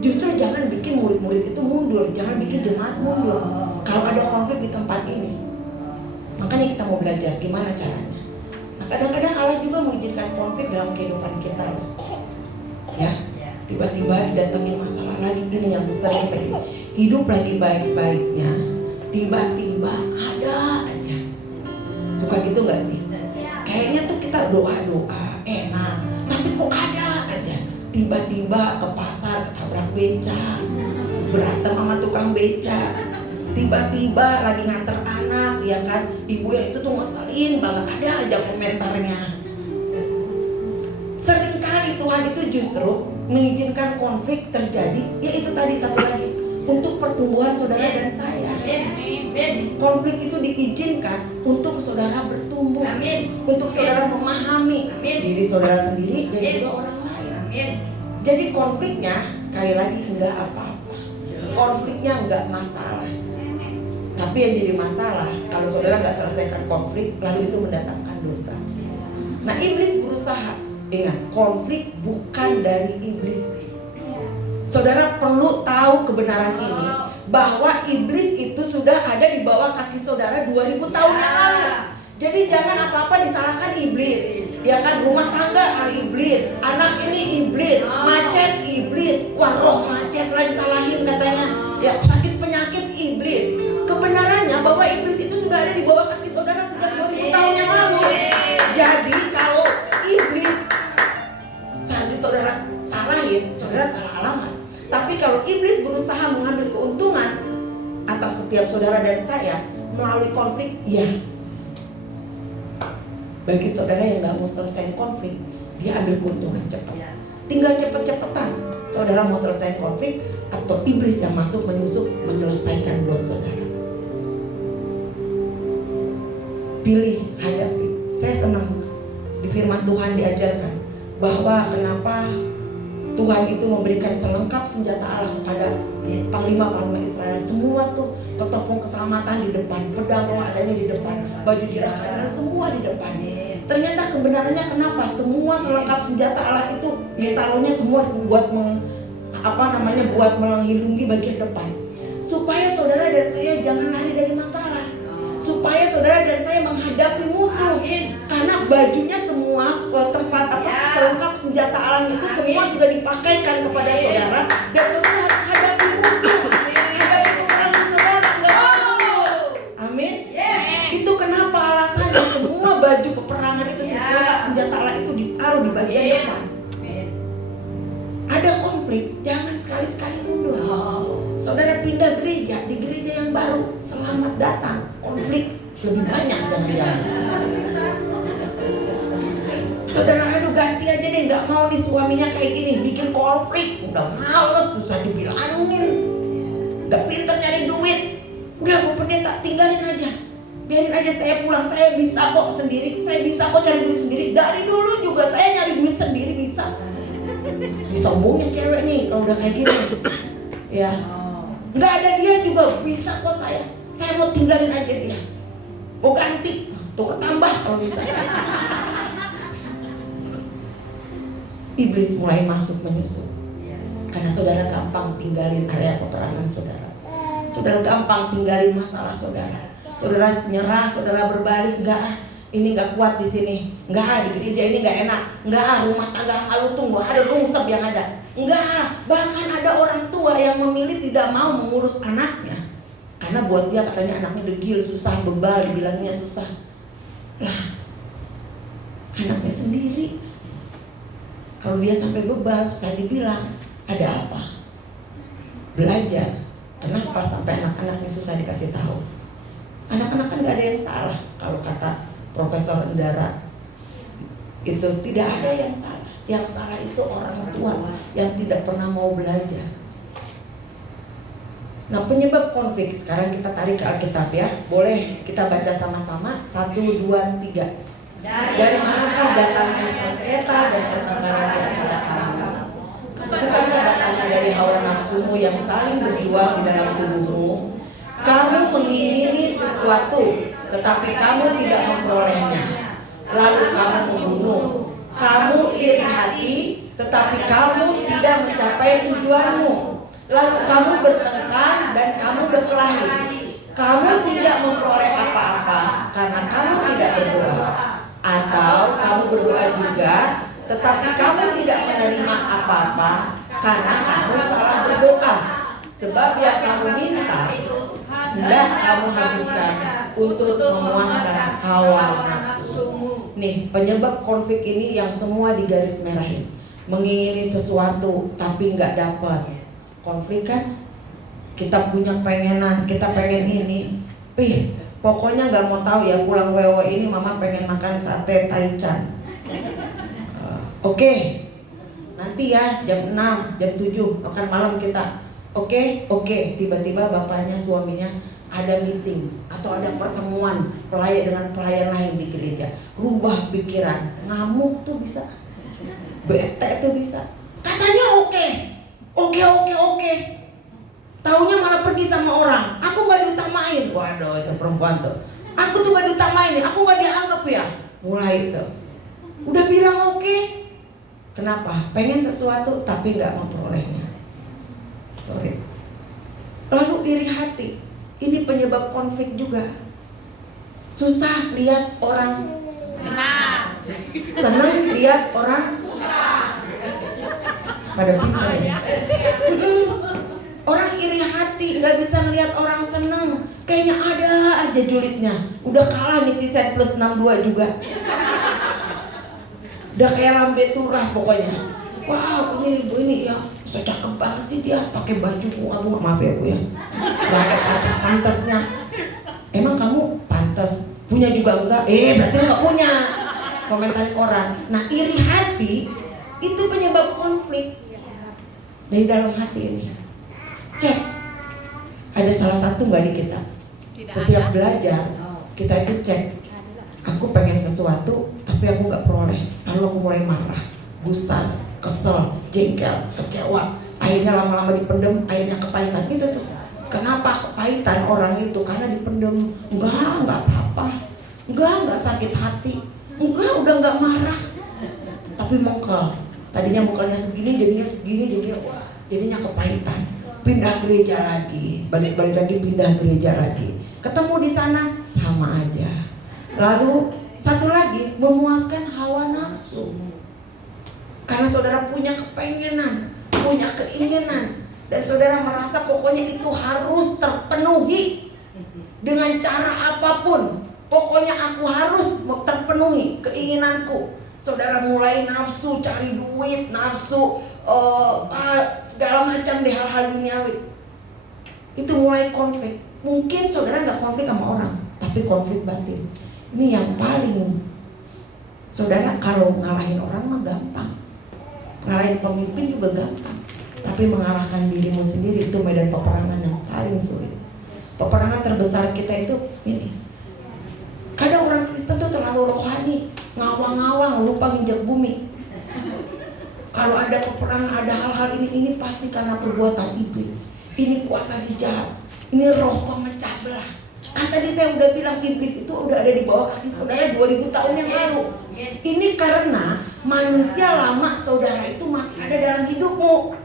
justru jangan bikin murid-murid itu mundur, jangan bikin jemaat mundur kalau ada konflik di tempat ini. Makanya kita mau belajar gimana caranya. Nah, kadang-kadang Allah juga mengizinkan konflik dalam kehidupan kita, ya. Tiba-tiba didatengin masalah lagi, ini yang sering kita hidup lagi baik-baiknya, tiba-tiba ada aja. Suka gitu gak sih? Kayaknya tuh kita doa-doa enak, tapi kok ada aja. Tiba-tiba ke pasar ketabrak beca, berantem sama tukang beca. Tiba-tiba lagi nganter anak, ya kan, ibu yang itu tuh ngeselin banget, ada aja komentarnya. Seringkali Tuhan itu justru mengizinkan konflik terjadi, yaitu tadi satu lagi, untuk pertumbuhan saudara dan saya. Konflik itu diizinkan untuk saudara bertumbuh, untuk saudara memahami diri saudara sendiri dan juga orang lain. Jadi konfliknya sekali lagi enggak apa-apa. konfliknya nggak masalah. Tapi yang jadi masalah kalau saudara nggak selesaikan konflik, lalu itu mendatangkan dosa. Nah, iblis berusaha. Ingat, konflik bukan dari iblis. Saudara perlu tahu kebenaran ini, bahwa iblis itu sudah ada di bawah kaki saudara 2000 tahun yang lalu. Jadi jangan apa-apa disalahkan iblis. Ya kan, rumah tangga iblis, anak ini iblis, macet iblis, wah roh macet lah disalahin katanya. Ya, sakit penyakit iblis. Kebenarannya bahwa iblis itu sudah ada di bawah kaki saudara sejak 2000 tahun yang lalu. Jadi kalau iblis saudara salahin, saudara salah alamat. Tapi kalau iblis berusaha mengambil keuntungan atas setiap saudara dan saya melalui konflik, ya. Bagi saudara yang gak mau selesai konflik, dia ambil keuntungan cepat. Tinggal cepet-cepetan saudara mau selesai konflik, atau iblis yang masuk menyusup menyelesaikan buat saudara. Pilih, hadapi. Saya senang di firman Tuhan diajarkan bahwa kenapa Tuhan itu memberikan selengkap senjata Allah kepada panglima-panglima Israel. Semua tuh ketopong keselamatan di depan, pedang roh adanya di depan, baju jirah keadilan semua di depan. Ternyata kebenarannya kenapa semua selengkap senjata Allah itu ditaruhnya semua buat buat melindungi bagian depan, supaya saudara dan saya jangan lari dari masalah, supaya saudara dan saya menghadapi musuh. Karena bajunya semua selengkap senjata Allah itu semua sudah dipakaikan kepada saudara, dan saudara harus hadapi musuh, hadapi peperangan saudara nggak mundur. Amin. Itu kenapa alasannya semua baju peperangan itu selengkap senjata Allah itu ditaruh di bagian depan. Ada konflik, jangan sekali-sekali mundur. Saudara pindah gereja, di gereja yang baru, selamat datang. Konflik lebih banyak jangan-jangan. Saudara, aduh ganti aja deh, nggak mau nih suaminya kayak gini, bikin konflik, udah males, susah dibilangin, nggak pinter nyari duit, udah Bu Pendeta tinggalin aja, biarin aja saya pulang, saya bisa kok sendiri, saya bisa kok cari duit sendiri, dari dulu juga saya nyari duit sendiri bisa. Disombongnya cewek nih kalau udah kayak gini, ya, nggak ada dia juga bisa kok saya mau tinggalin aja dia, mau ganti, tuh ketambah kalau bisa. Iblis mulai masuk menyusup. Karena saudara gampang tinggalin area peperangan saudara. Saudara gampang tinggalin masalah saudara. Saudara nyerah, saudara berbalik, enggak, ini enggak kuat di sini. Enggak, di gereja ini enggak enak. Enggak, rumah tangga halu tunggu, ada rungsep yang ada. Enggak, bahkan ada orang tua yang memilih tidak mau mengurus anaknya. Karena buat dia katanya anaknya degil, susah, bebal, dibilangnya susah. Lah, anaknya sendiri. Kalau dia sampai bebal, susah dibilang, ada apa? Belajar. Kenapa sampai anak-anaknya susah dikasih tahu? Anak-anak kan gak ada yang salah. Kalau kata Profesor Endara, itu tidak ada yang salah. Yang salah itu orang tua yang tidak pernah mau belajar. Nah, penyebab konflik, sekarang kita tarik ke Alkitab ya. Boleh kita baca sama-sama, 1, 2, 3. Dari manakah datangnya sengketa dan pertengkaran di antara kamu? Bukankah datangnya dari hawa nafsumu yang saling berjuang di dalam tubuhmu? Kamu mengingini sesuatu, tetapi kamu tidak memperolehnya. Lalu kamu membunuh. Kamu iri hati, tetapi kamu tidak mencapai tujuanmu. Lalu kamu bertengkar dan kamu berkelahi. Kamu tidak memperoleh apa-apa karena kamu tidak berdoa. Atau kamu berdoa juga, tetapi kamu tidak menerima apa-apa karena kamu salah berdoa. Sebab yang kamu minta hendak kamu habiskan untuk memuaskan hawa nafsumu. Nih, penyebab konflik ini yang semua digaris merahin. Mengingini sesuatu tapi nggak dapat. Konflik kan? Kita punya pengenan, kita pengen ini. Pokoknya nggak mau tahu ya, pulang wewe ini mama pengen makan sate taichan. Oke. Nanti ya jam 6, jam 7 makan malam kita. Oke. Tiba-tiba bapaknya, suaminya ada meeting atau ada pertemuan pelayan dengan pelayan lain di gereja. Rubah pikiran, ngamuk tuh bisa, bete tuh bisa. Katanya oke. Taunya malah pergi sama orang. Aku gak diutamain. Waduh, itu perempuan tuh. Aku tuh gak diutamain, aku gak dianggap ya. Mulai itu. Udah bilang oke. Kenapa? Pengen sesuatu tapi gak memperolehnya. Sorry. Lalu iri hati. Ini penyebab konflik juga. Susah lihat orang senang lihat orang pada pintar ya. Orang iri hati nggak bisa melihat orang senang. Kayaknya ada aja julidnya. Udah kalah netizen plus 62 juga. Udah kayak lambe turah pokoknya. Wow, ini ibu ini ya secakep banget sih dia pakai baju bunga-bunga. Maaf ya Bu ya, nggak ada pantas-pantasnya. Emang kamu pantas? Punya juga enggak? Berarti lu nggak punya. Komentarin orang. Nah, iri hati itu penyebab konflik dari dalam hati ini. Cek, ada salah satu nggak di kita? Setiap belajar kita itu cek. Aku pengen sesuatu tapi aku nggak peroleh. Lalu aku mulai marah, gusar, kesel, jengkel, kecewa. Akhirnya lama-lama dipendem, akhirnya kepahitan. Itu tuh. Kenapa kepahitan orang itu? Karena dipendem. Enggak apa-apa. Enggak sakit hati. Enggak, udah nggak marah. Tapi mengkel. Tadinya mengkelnya segini, jadinya wah, jadinya kepahitan. Pindah gereja lagi, balik lagi pindah gereja lagi. Ketemu di sana sama aja. Lalu satu lagi memuaskan hawa nafsu. Karena saudara punya kepengenan, punya keinginan, dan saudara merasa pokoknya itu harus terpenuhi dengan cara apapun. Pokoknya aku harus terpenuhi keinginanku. Saudara mulai nafsu cari duit, nafsu segala macam deh hal-hal duniawi. Itu mulai konflik. Mungkin saudara nggak konflik sama orang, tapi konflik batin. Ini yang paling. Saudara kalau ngalahin orang mah gampang, ngalahin pemimpin juga gampang, tapi mengalahkan dirimu sendiri itu medan peperangan yang paling sulit. Peperangan terbesar kita itu ini. Kadang orang Kristen tuh terlalu rohani, ngawang-ngawang, lupa nginjak bumi. Kalau ada peperangan, ada hal-hal ini pasti karena perbuatan iblis. Ini kuasa si jahat, ini roh pemecah belah. Kan tadi saya udah bilang iblis itu udah ada di bawah kaki saudara 2000 tahun yang lalu. Ini karena manusia lama saudara itu masih ada dalam hidupmu.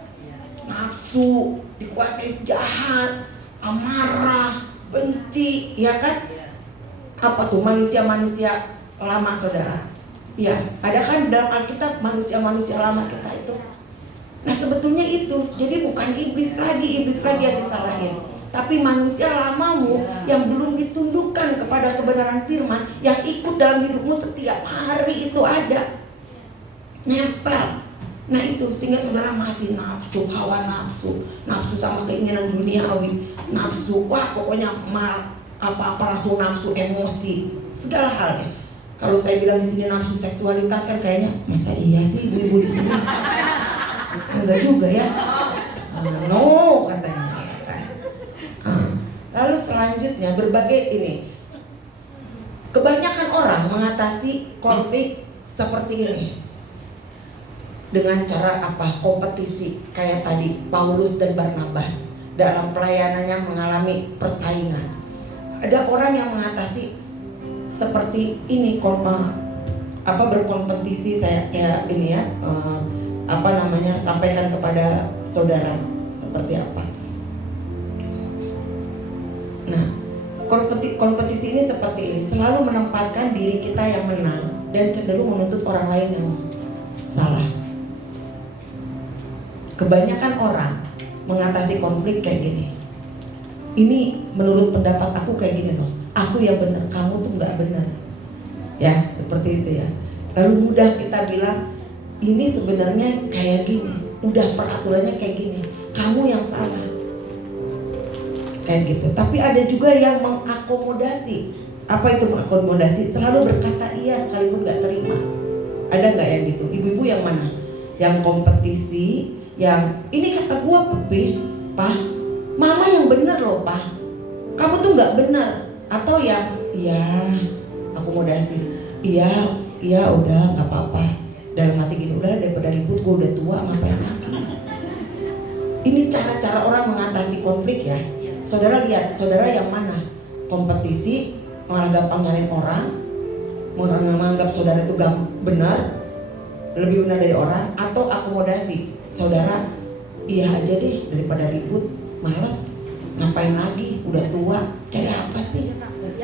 Nafsu, dikuasai jahat, amarah, benci, ya kan? Apa tuh manusia-manusia lama saudara? Ya, ada kan dalam Alkitab manusia-manusia lama kita itu. Nah sebetulnya itu, jadi bukan iblis lagi yang disalahin, tapi manusia lamamu yang belum ditundukkan kepada kebenaran firman, yang ikut dalam hidupmu setiap hari itu ada, nempel. Nah itu, sehingga saudara masih nafsu, hawa nafsu, nafsu sama keinginan duniawi, nafsu, wah pokoknya apa-apa langsung nafsu, emosi, segala hal deh. Kalau saya bilang di sini nafsu seksualitas kan kayaknya masa iya sih ibu-ibu di sini? Enggak juga ya. No katanya. Lalu selanjutnya berbagai ini. Kebanyakan orang mengatasi konflik seperti ini dengan cara apa? Kompetisi. Kayak tadi Paulus dan Barnabas dalam pelayanannya mengalami persaingan. Ada orang yang mengatasi seperti ini, berkompetisi. Saya ini ya, sampaikan kepada saudara seperti apa. Nah, kompetisi ini seperti ini, selalu menempatkan diri kita yang menang dan cenderung menuntut orang lain yang salah. Kebanyakan orang mengatasi konflik kayak gini. Ini menurut pendapat aku kayak gini loh. Aku yang benar, kamu tuh nggak benar. Ya, seperti itu ya. Lalu mudah kita bilang, ini sebenarnya kayak gini. Udah peraturannya kayak gini. Kamu yang salah. Kayak gitu. Tapi ada juga yang mengakomodasi. Apa itu mengakomodasi? Selalu berkata iya sekalipun nggak terima. Ada nggak yang gitu? Ibu-ibu yang mana? Yang kompetisi, yang ini kata gua Pepe, Pak, mama yang benar loh Pak. Kamu tuh nggak benar. Atau yang iya akomodasi, iya udah nggak apa-apa. Dalam hati gini, udah daripada ribut, gue udah tua ngapain lagi. Ini cara-cara orang mengatasi konflik ya. Saudara lihat, saudara yang mana? Kompetisi, malah gampang nyalain orang, menganggap saudara itu benar, lebih benar dari orang, atau akomodasi. Saudara, iya aja deh daripada ribut, males, ngapain lagi, udah tua, cari apa sih?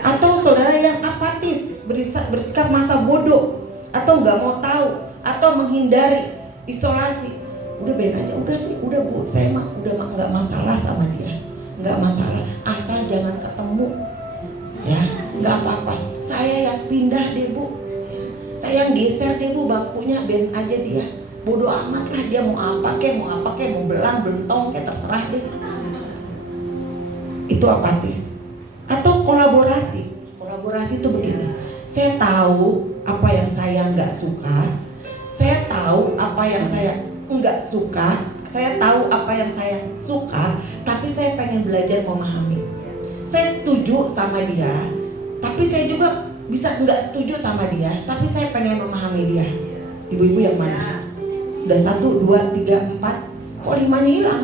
Atau saudara yang apatis, bersikap masa bodoh, atau nggak mau tahu, atau menghindari, isolasi. Udah biarin aja, udah sih, udah bu, saya mah udah nggak masalah sama dia, nggak masalah, asal jangan ketemu, ya, nggak apa-apa. Saya yang pindah deh bu, saya yang geser deh bu bangkunya, biarin aja dia, bodoh amat lah dia mau apa kek, mau belang, belentong kayak terserah deh. Itu apatis. Atau kolaborasi itu begini, saya tahu apa yang saya nggak suka, saya tahu apa yang saya nggak suka, saya tahu apa yang saya suka, tapi saya pengen belajar memahami. Saya setuju sama dia, tapi saya juga bisa nggak setuju sama dia, tapi saya pengen memahami dia. Ibu-ibu yang mana? Udah 1, 2, 3, 4, kok 5-nya hilang?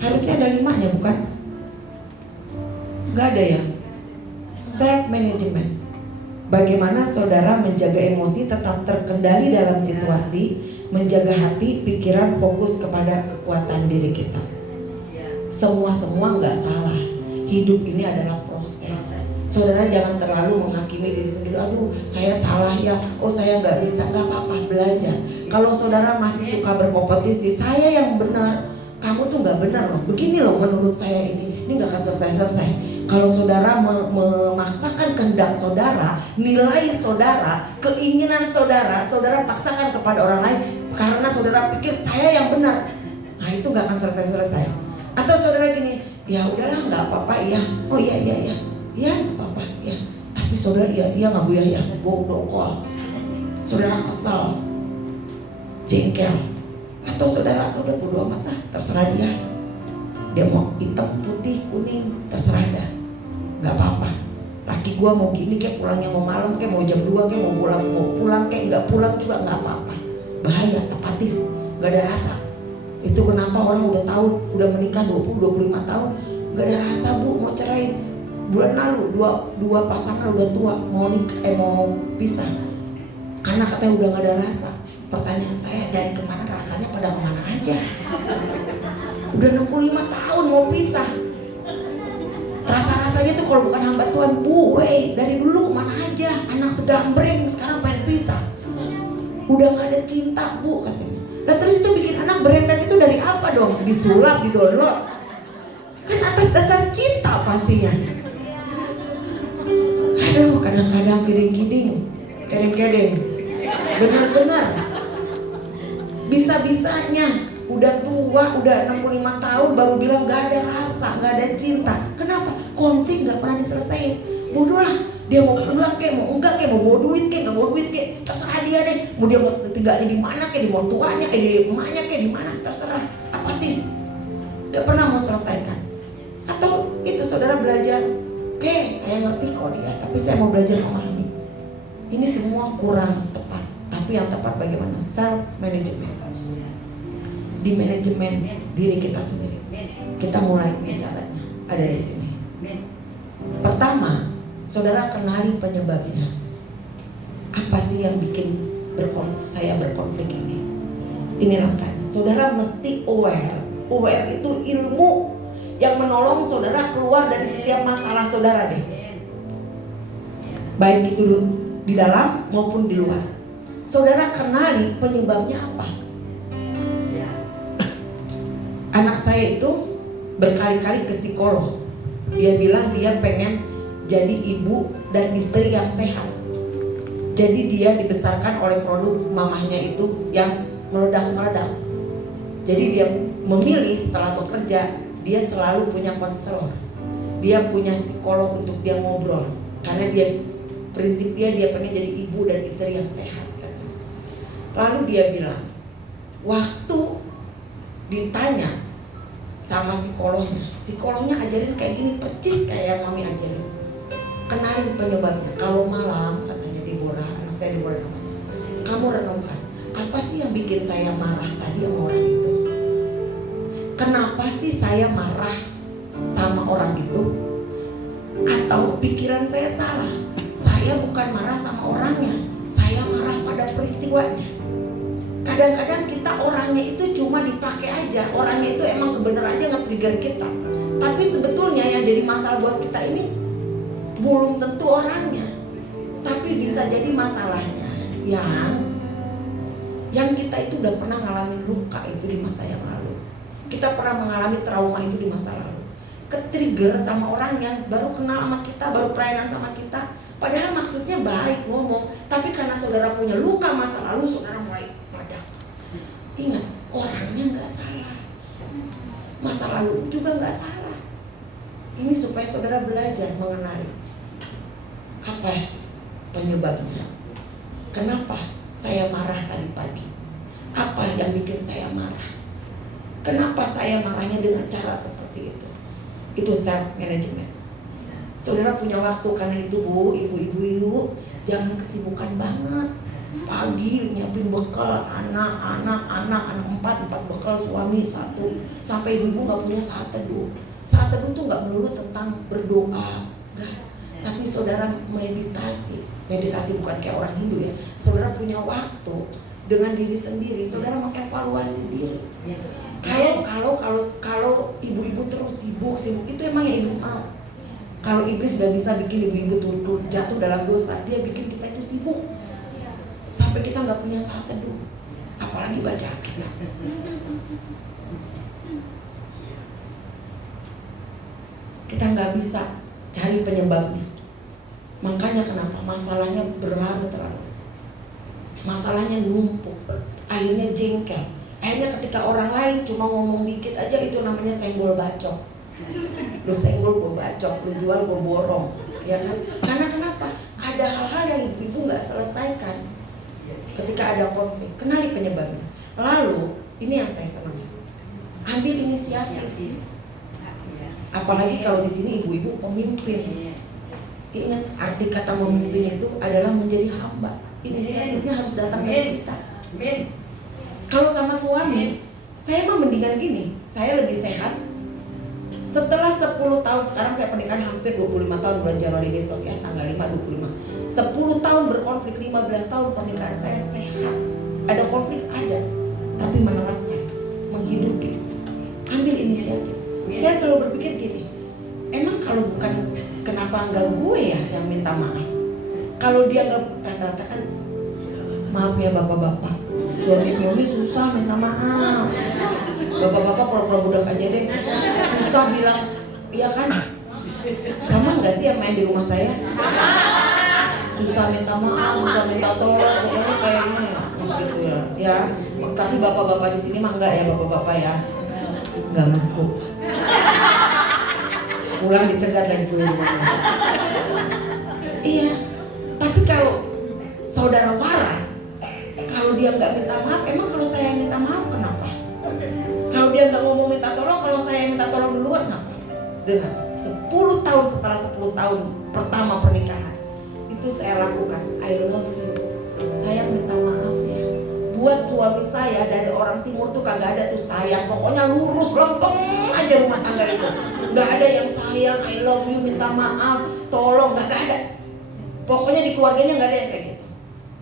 Harusnya ada 5-nya bukan? Nggak ada ya? Self management. Bagaimana saudara menjaga emosi tetap terkendali dalam situasi, menjaga hati, pikiran, fokus kepada kekuatan diri kita. Semua nggak salah. Hidup ini adalah proses. Saudara jangan terlalu menghakimi diri sendiri. Aduh, saya salah ya. Oh, saya nggak bisa. Nggak apa-apa, belajar. Kalau saudara masih suka berkompetisi, saya yang benar, kamu tuh nggak benar loh. Begini loh menurut saya ini nggak akan selesai. Kalau saudara memaksakan kehendak saudara, nilai saudara, keinginan saudara, saudara paksakan kepada orang lain karena saudara pikir saya yang benar, nah itu nggak akan selesai. Atau saudara gini, ya udahlah nggak apa-apa ya, oh iya nggak apa-apa ya, tapi saudara iya nggak bu ya, bohong dongkol, saudara kesal, jengkel, atau saudara udah bodo amat lah, terserah dia mau hitam, putih, kuning, terserah dah, nggak apa-apa. Laki gua mau gini kayak pulangnya mau malam kayak mau jam 2 kayak mau pulang kayak nggak pulang juga nggak apa-apa. Bahaya, apatis, nggak ada rasa. Itu kenapa orang udah tahu, udah menikah 20-25 tahun nggak ada rasa bu, mau cerai bulan lalu dua pasangan udah tua mau pisah karena katanya udah nggak ada rasa. Pertanyaan saya, dari kemana rasanya pada kemana aja? Udah 65 tahun mau pisah. Rasa-rasanya tuh kalau bukan hamba Tuhan, bu, dari dulu kemana aja? Anak segambreng sekarang pengen pisah. Udah gak ada cinta bu katanya. Nah terus itu bikin anak berentet itu dari apa dong? Disulap, didolot. Kan atas dasar cinta pastinya. Aduh, kadang-kadang kiding-kiding, kedeng-kedeng. Benar-benar bisa-bisanya udah tua, udah 65 tahun baru bilang gak ada rasa, gak ada cinta. Kenapa? Konflik gak pernah diselesaikan. Bodoh lah, dia mau pulang kayak mau enggak kayak mau bawa duit kayak gak bawa duit kayak terserah dia deh. Mau dia mau tinggalnya di mana kayak di mertuanya kayak di emaknya kayak di mana terserah. Apatis, gak pernah mau selesaikan. Atau itu saudara belajar, oke, saya ngerti kok dia, tapi saya mau belajar memahami. Ini semua kurang tepat. Tapi yang tepat bagaimana? Self management. Di manajemen diri kita sendiri. Kita mulai bicaranya ada di sini. Pertama, saudara kenali penyebabnya. Apa sih yang bikin saya berkonflik ini? Ini langkahnya. Saudara mesti aware. Aware itu ilmu yang menolong saudara keluar dari setiap masalah saudara deh. Baik itu di dalam maupun di luar. Saudara kenali penyebabnya apa? Anak saya itu berkali-kali ke psikolog. Dia bilang dia pengen jadi ibu dan istri yang sehat. Jadi dia dibesarkan oleh produk mamahnya itu yang meledak-meledak. Jadi dia memilih setelah bekerja, dia selalu punya konselor. Dia punya psikolog untuk dia ngobrol. Karena prinsip dia pengen jadi ibu dan istri yang sehat. Lalu dia bilang, waktu ditanya sama psikolognya ajarin kayak gini percis kayak yang mami ajarin. Kenalin penyebabnya. Kalau malam, katanya Deborah, anak saya Deborah namanya, kamu renungkan, apa sih yang bikin saya marah tadi sama orang itu? kenapa sih saya marah sama orang itu? Atau pikiran saya salah? Saya bukan marah sama orangnya, saya marah pada peristiwanya. Kadang-kadang kita orangnya itu cuma dipakai aja, orangnya itu emang kebenarannya nge-trigger kita. Tapi sebetulnya yang jadi masalah buat kita ini belum tentu orangnya, tapi bisa jadi masalahnya yang kita itu udah pernah ngalamin luka itu di masa yang lalu. Kita pernah mengalami trauma itu di masa lalu. Ke-trigger sama orang yang baru kenal sama kita, baru pelayanan sama kita. Padahal maksudnya baik ngomong, tapi karena saudara punya luka masa lalu, saudara mulai meledak. Ingat, orangnya gak salah, masa lalu juga gak salah. Ini supaya saudara belajar mengenali apa penyebabnya. Kenapa saya marah tadi pagi? Apa yang bikin saya marah? Kenapa saya marahnya dengan cara seperti itu? Itu self management. Saudara punya waktu, karena itu Bu, ibu-ibu, jangan kesibukan banget. Pagi nyiapin bekal anak 4 bekal, suami 1, sampai ibu-ibu gak punya saat teduh. Saat teduh tuh gak melulu tentang berdoa, enggak. Tapi saudara meditasi bukan kayak orang Hindu ya. Saudara punya waktu dengan diri sendiri, saudara mengevaluasi diri. Kalau ibu-ibu terus sibuk itu emang yang iblis mau. Kalau iblis gak bisa bikin ibu-ibu turut jatuh dalam dosa, dia bikin kita itu sibuk sampai kita gak punya saat teduh, apalagi baca Alkitab. Kita gak bisa cari penyebabnya. Makanya kenapa masalahnya berlarut-larut, masalahnya numpuk, akhirnya jengkel. Akhirnya ketika orang lain cuma ngomong dikit aja, itu namanya senggol bacok. Lu senggol gue bacok, lu jual gue borong, ya kan? Karena kenapa? Ada hal-hal yang ibu gak selesaikan. Ketika ada konflik, kenali penyebabnya. Lalu, ini yang saya senang, ambil inisiatif. Apalagi kalau di sini ibu-ibu pemimpin. Ingat, arti kata memimpin itu adalah menjadi hamba. Inisiatifnya harus datang dari kita. Kalau sama suami, saya mah mendingan gini, saya lebih sehat. Setelah 10 tahun, sekarang saya pernikahan hampir 25 tahun, bulan Januari besok ya, tanggal 5, 25. 10 tahun berkonflik, 15 tahun pernikahan saya sehat. Ada konflik? Ada. Tapi menerapkan, menghidupi, ambil inisiatif. Saya selalu berpikir gini, emang kalau bukan, kenapa enggak gue ya yang minta maaf? Kalau dia enggak, rata-rata kan, maaf ya bapak-bapak, suami susah minta maaf. Bapak-bapak pura-pura budak aja deh, susah bilang, iya kan? Sama enggak sih yang main di rumah saya? Susah minta maaf, susah minta tolong, pokoknya kayaknya gitu ya. Ya, tapi bapak-bapak di sini mah enggak ya, bapak-bapak ya, enggak ngaku. Pulang dicegat lagi gue di rumah. Iya, tapi kalau saudara waras, kalau dia nggak minta maaf, emang kalau saya minta maaf kenapa? Kalau dia nggak ngomong minta tolong, kalau saya minta tolong duluan kenapa? Dengar, 10 tahun setelah 10 tahun pertama pernikahan, itu saya lakukan, I love you. Saya minta maaf ya. Buat suami saya dari orang timur tuh kagak ada tuh sayang, pokoknya lurus lempeng aja rumah tangga itu. Gak ada yang sayang, I love you, minta maaf, tolong, gak ada. Pokoknya di keluarganya gak ada yang kayak gitu.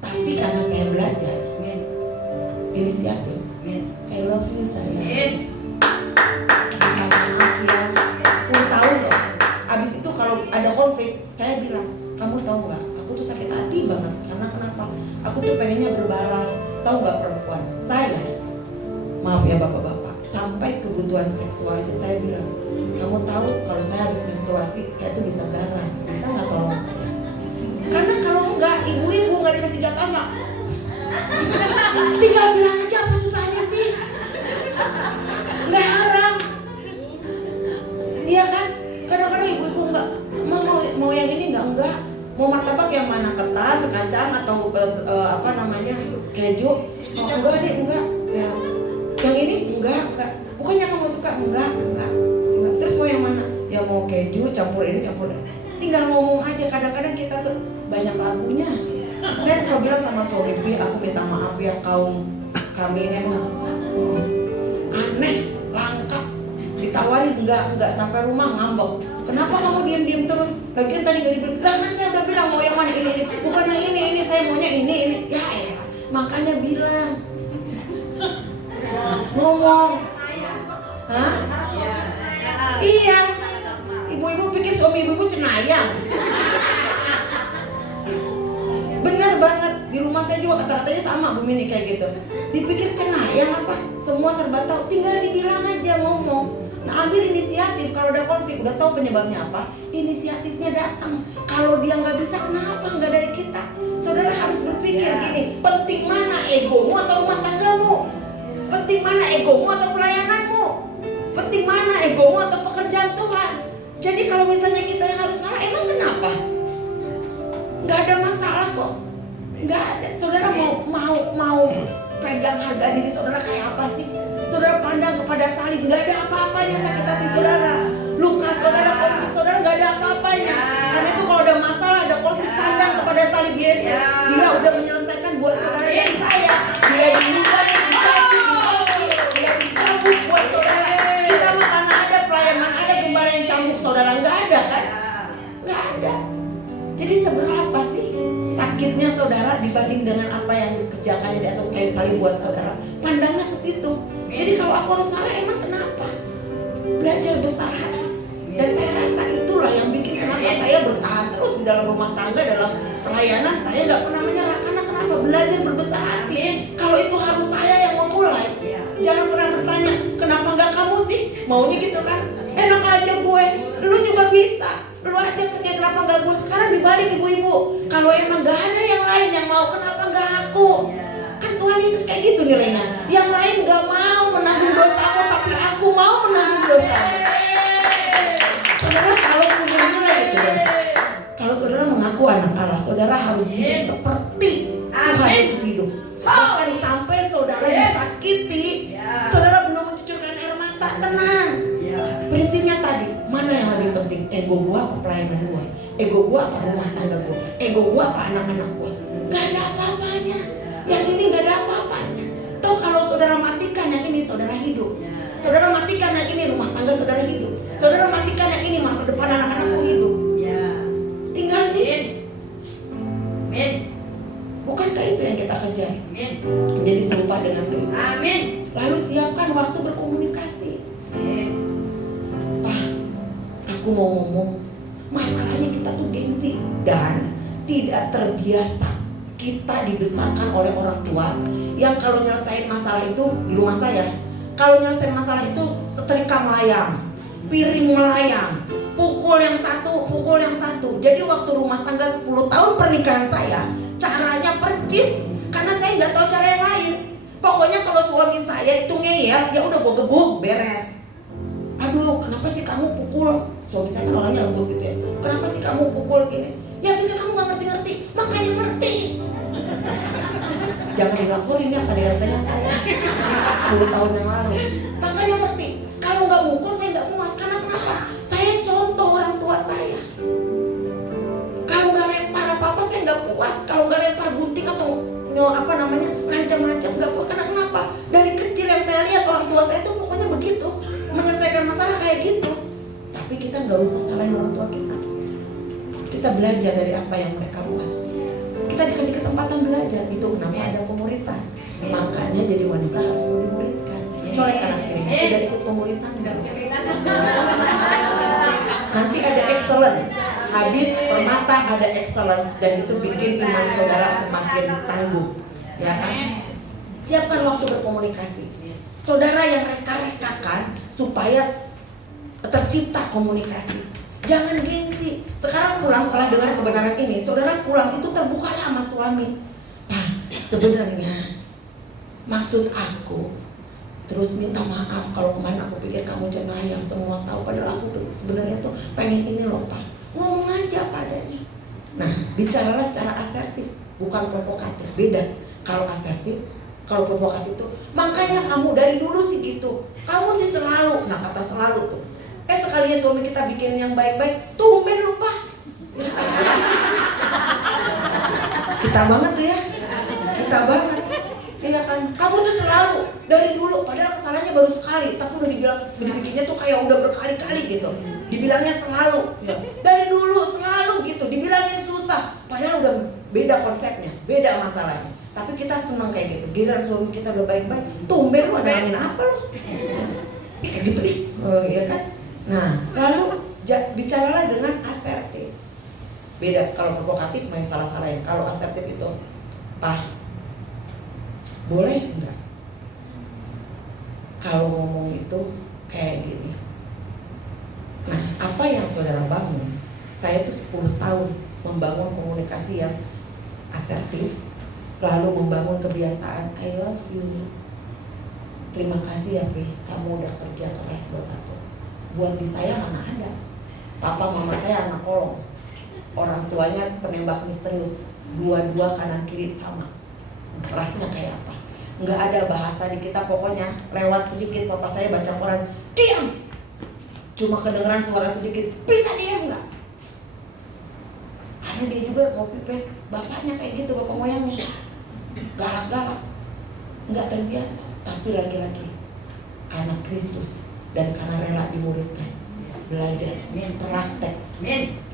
Tapi karena saya belajar inisiatif, I love you sayang, minta maaf ya. 10 tahun loh. Abis itu kalau ada konflik, saya bilang, kamu tahu gak, aku tuh sakit hati banget. Karena kenapa? Aku tuh pengennya berbalas. Tahu gak perempuan, saya, maaf ya bapak-bapak, sampai kebutuhan seksual itu saya bilang, kamu tahu kalau saya habis menstruasi, saya tuh bisa garang, bisa nggak tolong saya? Karena kalau enggak, ibu-ibu nggak dikasih jatahnya, tinggal bilang aja apa susahnya sih, nggak haram, iya kan? Kadang-kadang ibu-ibu nggak mau yang ini enggak, mau martabak yang mana, ketan, kacang atau keju? Oh, enggak deh, enggak. Ya. Yang ini enggak. Bukannya kamu suka? Enggak. Terus mau yang mana? Ya mau keju, campur ini, campur ini. Tinggal ngomong aja. Kadang-kadang kita tuh banyak lagunya. Saya suka bilang sama suami, aku minta maaf ya, kaum kami ini emang aneh, langka. ditawarin enggak sampai rumah ngambek. Kenapa kamu diam terus? Lagian tadi gak dibilang. Lah kan saya udah bilang mau yang mana ini. Bukan yang ini saya maunya ini. Ya elah, makanya bilang. Ngomong. Hah? Iya. Ibu-ibu pikir suami ibu cenayang. Benar banget. Di rumah saya juga kata-katanya sama Bu Mini kayak gitu. Dipikir cenayang apa? Semua serba tahu. Tinggal dibilang aja, ngomong. Nah, ambil inisiatif. Kalau udah konflik, udah tahu penyebabnya apa, inisiatifnya datang. Kalau dia nggak bisa, kenapa nggak dari kita? Saudara harus berpikir gini, penting mana egomu atau rumah tanggamu? Penting mana egomu atau pelayananmu? Penting mana egomu atau pekerjaan Tuhan? Jadi kalau misalnya kita yang harus ngalah, emang kenapa? Nggak ada masalah kok. Nggak ada. Saudara mau pegang harga diri saudara kayak apa sih? Saudara pandang kepada salib, nggak ada apa-apanya sakit hati saudara. Luka saudara, konflik saudara, nggak ada apa-apanya. Karena itu kalau ada masalah, ada konflik, pandang kepada salib Yesus. Dia udah menyelesaikan buat saudara dan saya. Dia dilukai, dicaci, dibagi, dia dicambuk buat saudara. Kita mana ada pelayan, mana ada gembala yang cambuk saudara, nggak ada kan? Nggak ada. Jadi seberapa sih sakitnya saudara dibanding dengan apa yang dikerjakannya di atas kayu salib buat saudara? Pandangnya ke situ. Jadi kalau aku harus ngalah, emang kenapa? Belajar besar hati. Dan saya rasa itulah yang bikin kenapa saya bertahan terus di dalam rumah tangga, dalam pelayanan. Saya nggak pernah menyerah. Karena kenapa? Belajar berbesar hati. Kalau itu harus saya yang memulai. Jangan pernah bertanya, kenapa nggak kamu sih? Maunya gitu kan? Enak aja gue. Lu juga bisa. Lu aja kerja, kenapa nggak gue? Sekarang dibalik ibu-ibu. Kalau emang nggak ada yang lain yang mau, kenapa nggak aku? Kan Tuhan Yesus kayak gitu nilainya. Yang lain gak mau menanggung dosamu, tapi aku mau menanggung dosamu. Saudara kalau punya nilai itu kan, kalau saudara mengaku anak Allah, saudara harus hidup seperti Tuhan Yesus hidup. Bahkan sampai saudara disakiti, saudara belum mencucurkan air mata, tenang. Prinsipnya tadi, mana yang lebih penting? Ego gua apa pelayanan gua? Ego gua apa rumah tangga gua? Ego gua apa anak-anak gua? Gak ada apa-apanya. Yang ini gak ada apa-apanya. Toh kalau saudara matikan yang ini, saudara hidup. Saudara matikan yang ini, rumah tangga saudara hidup. Saudara matikan yang ini, masa depan anak-anakmu hidup. Tinggal nih. Bukankah itu yang kita kejar? Menjadi serupa dengan Kristus. Lalu siapkan waktu berkomunikasi. Pak, aku mau ngomong. Masalahnya kita tuh gengsi dan tidak terbiasa. Kita dibesarkan oleh orang tua yang kalau nyelesain masalah itu di rumah saya, kalau nyelesain masalah itu setrika melayang, piring melayang, pukul yang satu. Jadi waktu rumah tangga 10 tahun pernikahan saya, caranya percis karena saya nggak tahu cara yang lain. Pokoknya kalau suami saya itu ngeyel, ya udah gue gebuk, beres. Aduh, kenapa sih kamu pukul? Suami saya kan orangnya lembut gitu ya. Kenapa sih kamu pukul gini? Ya bisa kamu nggak ngerti-ngerti, makanya ngerti. Jangan dilaporin ya KDRT-nya saya 10 tahun yang lalu. Makanya ngerti. Kalau nggak mukul saya nggak muas. Karena kenapa? Saya contoh orang tua saya. Kalau nggak lempar apa-apa saya nggak puas. Kalau nggak lempar gunting atau ngancam-ngancam nggak puas. Karena kenapa? Dari kecil yang saya lihat orang tua saya itu pokoknya begitu, menyelesaikan masalah kayak gitu. Tapi kita nggak usah salahin orang tua kita. Kita belajar dari apa yang mereka buat. Kita dikasih kesempatan belajar. Itu kenapa ada pemuritan. Makanya jadi wanita harus dimuridkan. Colek kanan kiri. Udah ikut pemuritan enggak? Nanti ada excellence. Habis permata ada excellence. Dan itu bikin iman saudara semakin tangguh. Ya kan? Siapkan waktu berkomunikasi. Saudara yang reka-rekakan supaya tercipta komunikasi. Jangan gengsi. Sekarang pulang setelah dengar kebenaran ini, saudara pulang itu terbukalah sama suami. Pak, sebenarnya maksud aku, terus minta maaf kalau kemarin aku pikir kamu cenayang, semua tahu. Padahal aku tuh sebenarnya tuh pengen ini loh Pak. Ngomong aja padanya. Nah, bicaralah secara asertif, bukan provokatif. Beda. Kalau asertif, kalau provokatif tuh, makanya kamu dari dulu sih gitu. Kamu sih selalu, nah kata selalu tuh. Sekalinya suami kita bikin yang baik-baik, tumben lupa. Kita banget tuh ya. Kita banget. Iya kan? Kamu tuh selalu selalu dari dulu, padahal kesalahannya baru sekali, tapi udah dibikinnya tuh kayak udah berkali-kali gitu. Dibilangnya selalu, dari dulu selalu gitu, dibilangin susah, padahal udah beda konsepnya, beda masalahnya. Tapi kita senang kayak gitu. Giliran suami kita udah baik-baik, tumben lu ada angin apa lu? Kayak gitu nih, ya kan? Nah, lalu bicaralah dengan asertif. Beda, kalau provokatif main salah-salahin. Kalau asertif itu, Pak, boleh enggak kalau ngomong itu kayak gini? Nah, apa yang saudara bangun? Saya tuh 10 tahun membangun komunikasi yang asertif, lalu membangun kebiasaan I love you. Terima kasih ya Pri, kamu udah kerja keras buat aku. Buat di saya mana ada. Papa mama saya anak kolong, orang tuanya penembak misterius, dua-dua kanan kiri sama. Kerasnya kayak apa? Nggak ada bahasa di kita, pokoknya lewat sedikit papa saya baca koran, diam. Cuma kedengeran suara sedikit, bisa diam nggak? Karena dia juga copy paste bapaknya kayak gitu, bapak moyangnya galak-galak, nggak terbiasa. Tapi lagi-lagi karena Kristus dan karena rela dimuridkan, belajar, praktek.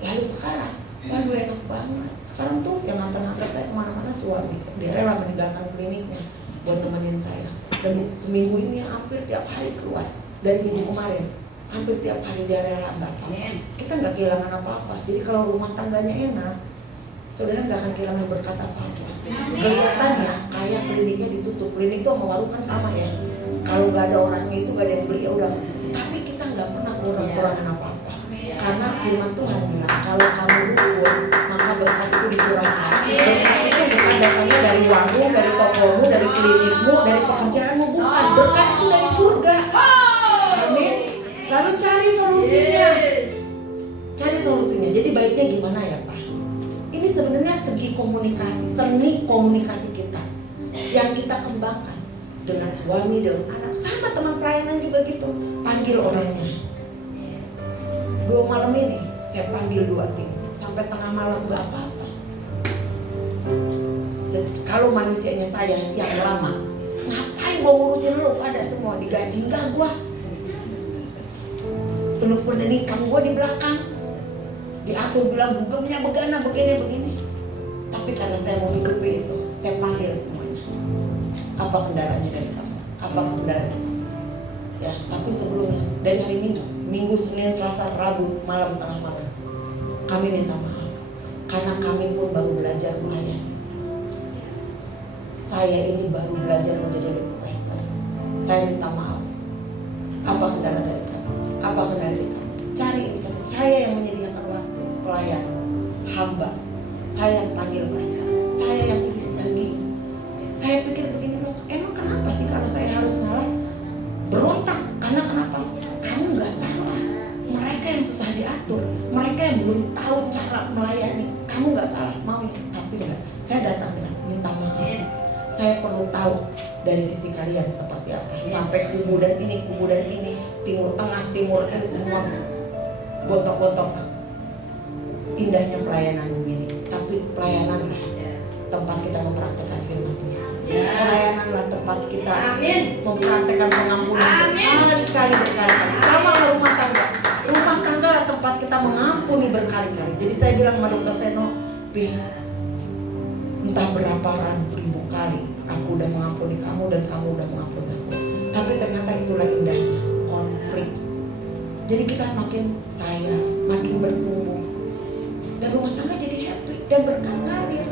Lalu sekarang, lalu enak banget. Sekarang tuh yang nganter-nganter saya kemana-mana suami, dia rela meninggalkan kliniknya buat temenin saya. Dan seminggu ini hampir tiap hari keluar. Dari minggu kemarin hampir tiap hari dia rela, nggak apa-apa. Kita nggak kehilangan apa-apa. Jadi kalau rumah tangganya enak, saudara nggak akan kehilangan berkat apa-apa. Kelihatannya kayak kliniknya ditutup. Klinik itu sama warung kan sama ya. Kalau nggak ada orangnya itu nggak ada yang beli, ya udah. Tapi kita nggak pernah kurang-kurangan apa-apa. Karena firman Tuhan bilang kalau kamu rukun maka berkat itu dicurahkan. Berkat itu bukan datangnya dari warung, dari tokomu, dari klinikmu, dari pekerjaanmu, bukan. Berkat itu dari surga. Amin. Lalu cari solusinya. Cari solusinya. Jadi baiknya gimana ya Pak? Ini sebenarnya segi komunikasi, seni komunikasi kita yang kita kembangkan dengan suami, dengan anak, sama teman pelayanan juga gitu. Panggil orangnya. 2 malam ini saya panggil 2 tim sampai tengah malam gak apa-apa. Kalau manusianya saya yang lama, ngapain mau ngurusin lu? Ada semua digaji enggak gua. Lu pendidikan gua di belakang, diatur bilang bugemnya begana begini. Tapi karena saya mau hidupi itu, saya panggil semuanya. Apa kendalanya dari kamu? Apa kendalanya kamu? Ya, tapi sebelumnya dari hari Minggu, Senin, Selasa, Rabu, malam, tengah malam, kami minta maaf karena kami pun baru belajar melayani. Saya ini baru belajar menjadi lead pastor. Saya minta maaf. Apa kendala dari kamu? Apa kendala dari kamu? Cari inisiatif. Saya yang menyediakan waktu pelayan, hamba. Saya yang panggil mereka. Saya yang iris daging. Saya pikir begini loh, emang kenapa sih kalau saya harus ngalah? Berontak. Karena kenapa? Kamu nggak salah. Mereka yang susah diatur, mereka yang belum tahu cara melayani. Kamu nggak salah maunya, tapi enggak. Saya datang bilang minta maaf. Saya perlu tahu dari sisi kalian seperti apa. Sampai kubu dan ini, timur tengah, timur ini semua gontok-gontok. Indahnya pelayanan begini, tapi pelayananlah tempat kita mempraktekkan firman Tuhan. Pelayananlah tempat kita mempraktekkan pengampunan berkali-kali. Sama rumah tangga. Rumah tangga lah tempat kita mengampuni berkali-kali. Jadi saya bilang sama Dr. Veno, entah berapa ribu kali aku udah mengampuni kamu dan kamu udah mengampuni aku. Tapi ternyata itulah indahnya konflik. Jadi kita makin sayang, makin bertumbuh, dan rumah tangga jadi happy dan berkat ngalir.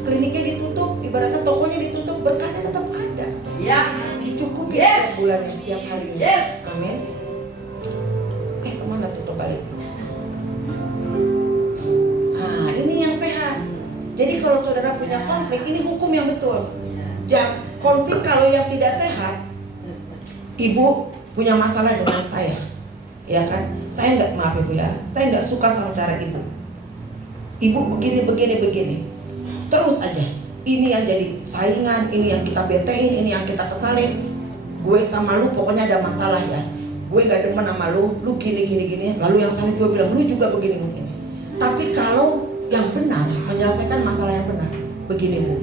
Kliniknya ditutup, ibaratnya tokonya ditutup, berkatnya tetap ada. Ya, dicukupi bulannya setiap hari. Yes, amin. Kemana tutup balik? Nah, ini yang sehat. Jadi kalau saudara punya konflik, ini hukum yang betul. Jangan konflik kalau yang tidak sehat. Ibu punya masalah dengan saya, ya kan? Saya nggak, maaf ibu ya, saya nggak suka sama cara ibu. Ibu begini. Terus aja. Ini yang jadi saingan, ini yang kita betein, ini yang kita kesalin. Gue sama lu pokoknya ada masalah ya. Gue gak demen sama lu gini. Lalu yang salin juga bilang, lu juga begini. Tapi kalau yang benar, menyelesaikan masalah yang benar, begini Bu,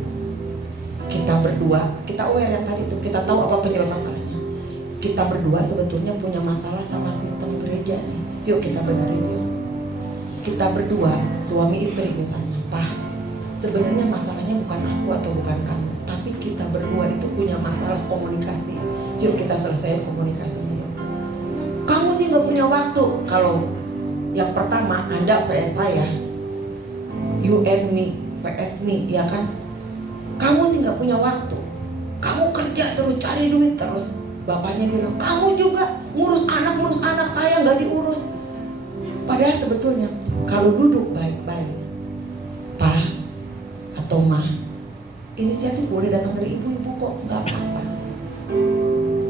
kita kita berdua, kita aware yang tadi itu, kita tahu apa penyebab masalahnya. Kita berdua sebetulnya punya masalah sama sistem gereja nih. Yuk kita benerin yuk. Kita berdua, suami istri misalnya, Pak, sebenarnya masalahnya bukan aku atau bukan kamu, tapi kita berdua itu punya masalah komunikasi. Yuk kita selesaikan komunikasinya yuk. Kamu sih gak punya waktu. Kalau yang pertama Anda PS saya, you and me, PS me, ya kan? Kamu sih gak punya waktu. Kamu kerja terus, cari duit terus. Bapaknya bilang, kamu juga ngurus anak saya gak diurus. Padahal sebetulnya kalau duduk baik-baik, Pa atau Ma, inisiatif boleh datang dari ibu-ibu kok, gak apa-apa.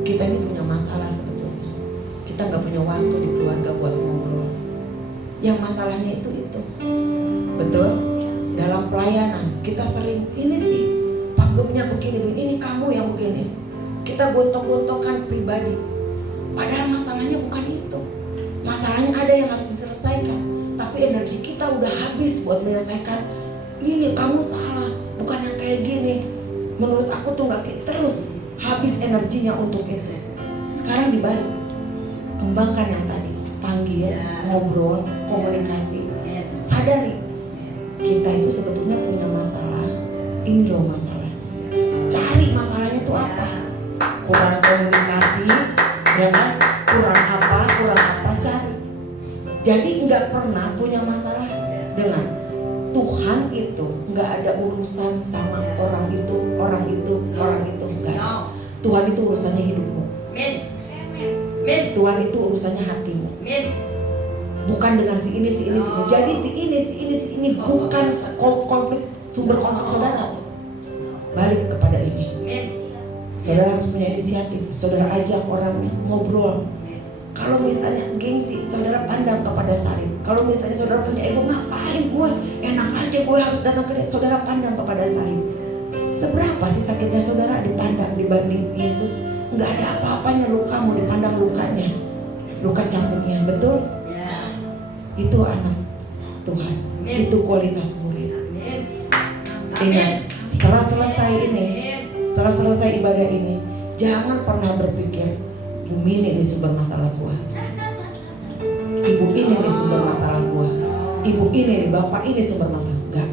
Kita ini punya masalah sebetulnya. Kita gak punya waktu di keluarga buat ngobrol. Yang masalahnya itu. Betul? Dalam pelayanan kita sering, ini sih pakemnya begini, ini kamu yang begini. Kita gontok-gontokan pribadi. Padahal masalahnya bukan itu. Masalahnya ada yang harus diselesaikan. Tapi energi kita udah habis buat menyelesaikan. Ini kamu salah, bukan yang kayak gini. Menurut aku tuh gak kayak, terus habis energinya untuk itu. Sekarang dibalik, kembangkan yang tadi, panggil, ngobrol, komunikasi. Sadari kita itu sebetulnya punya masalah. Ini loh masalah. Cari masalahnya itu apa? Kurang komunikasi, ya kan? Kurang apa, cari. Jadi nggak pernah punya masalah dengan Tuhan itu. Nggak ada urusan sama orang itu, nggak. Tuhan itu urusannya hidupmu. Tuhan itu urusannya hatimu. Bukan dengan si ini. Jadi si ini bukan sumber konflik saudara. Balik kepada ini. Saudara harus punya inisiatif. Saudara ajak orangnya ngobrol. Kalau misalnya gengsi, saudara pandang kepada salib. Kalau misalnya saudara punya ego, ngapain gue? Enak aja gue harus datang ke dia. Saudara pandang kepada salib. Seberapa sih sakitnya saudara dipandang dibanding Yesus? Nggak ada apa-apanya lukamu dipandang lukanya. Luka cambuknya, betul? Itu anak Tuhan. Itu kualitas murid. Ingat, setelah selesai ibadah ini, jangan pernah berpikir Bu Mini ini sumber masalah gua, Ibu ini nih sumber masalah gua, Ibu ini nih, Bapak ini sumber masalah. Enggak.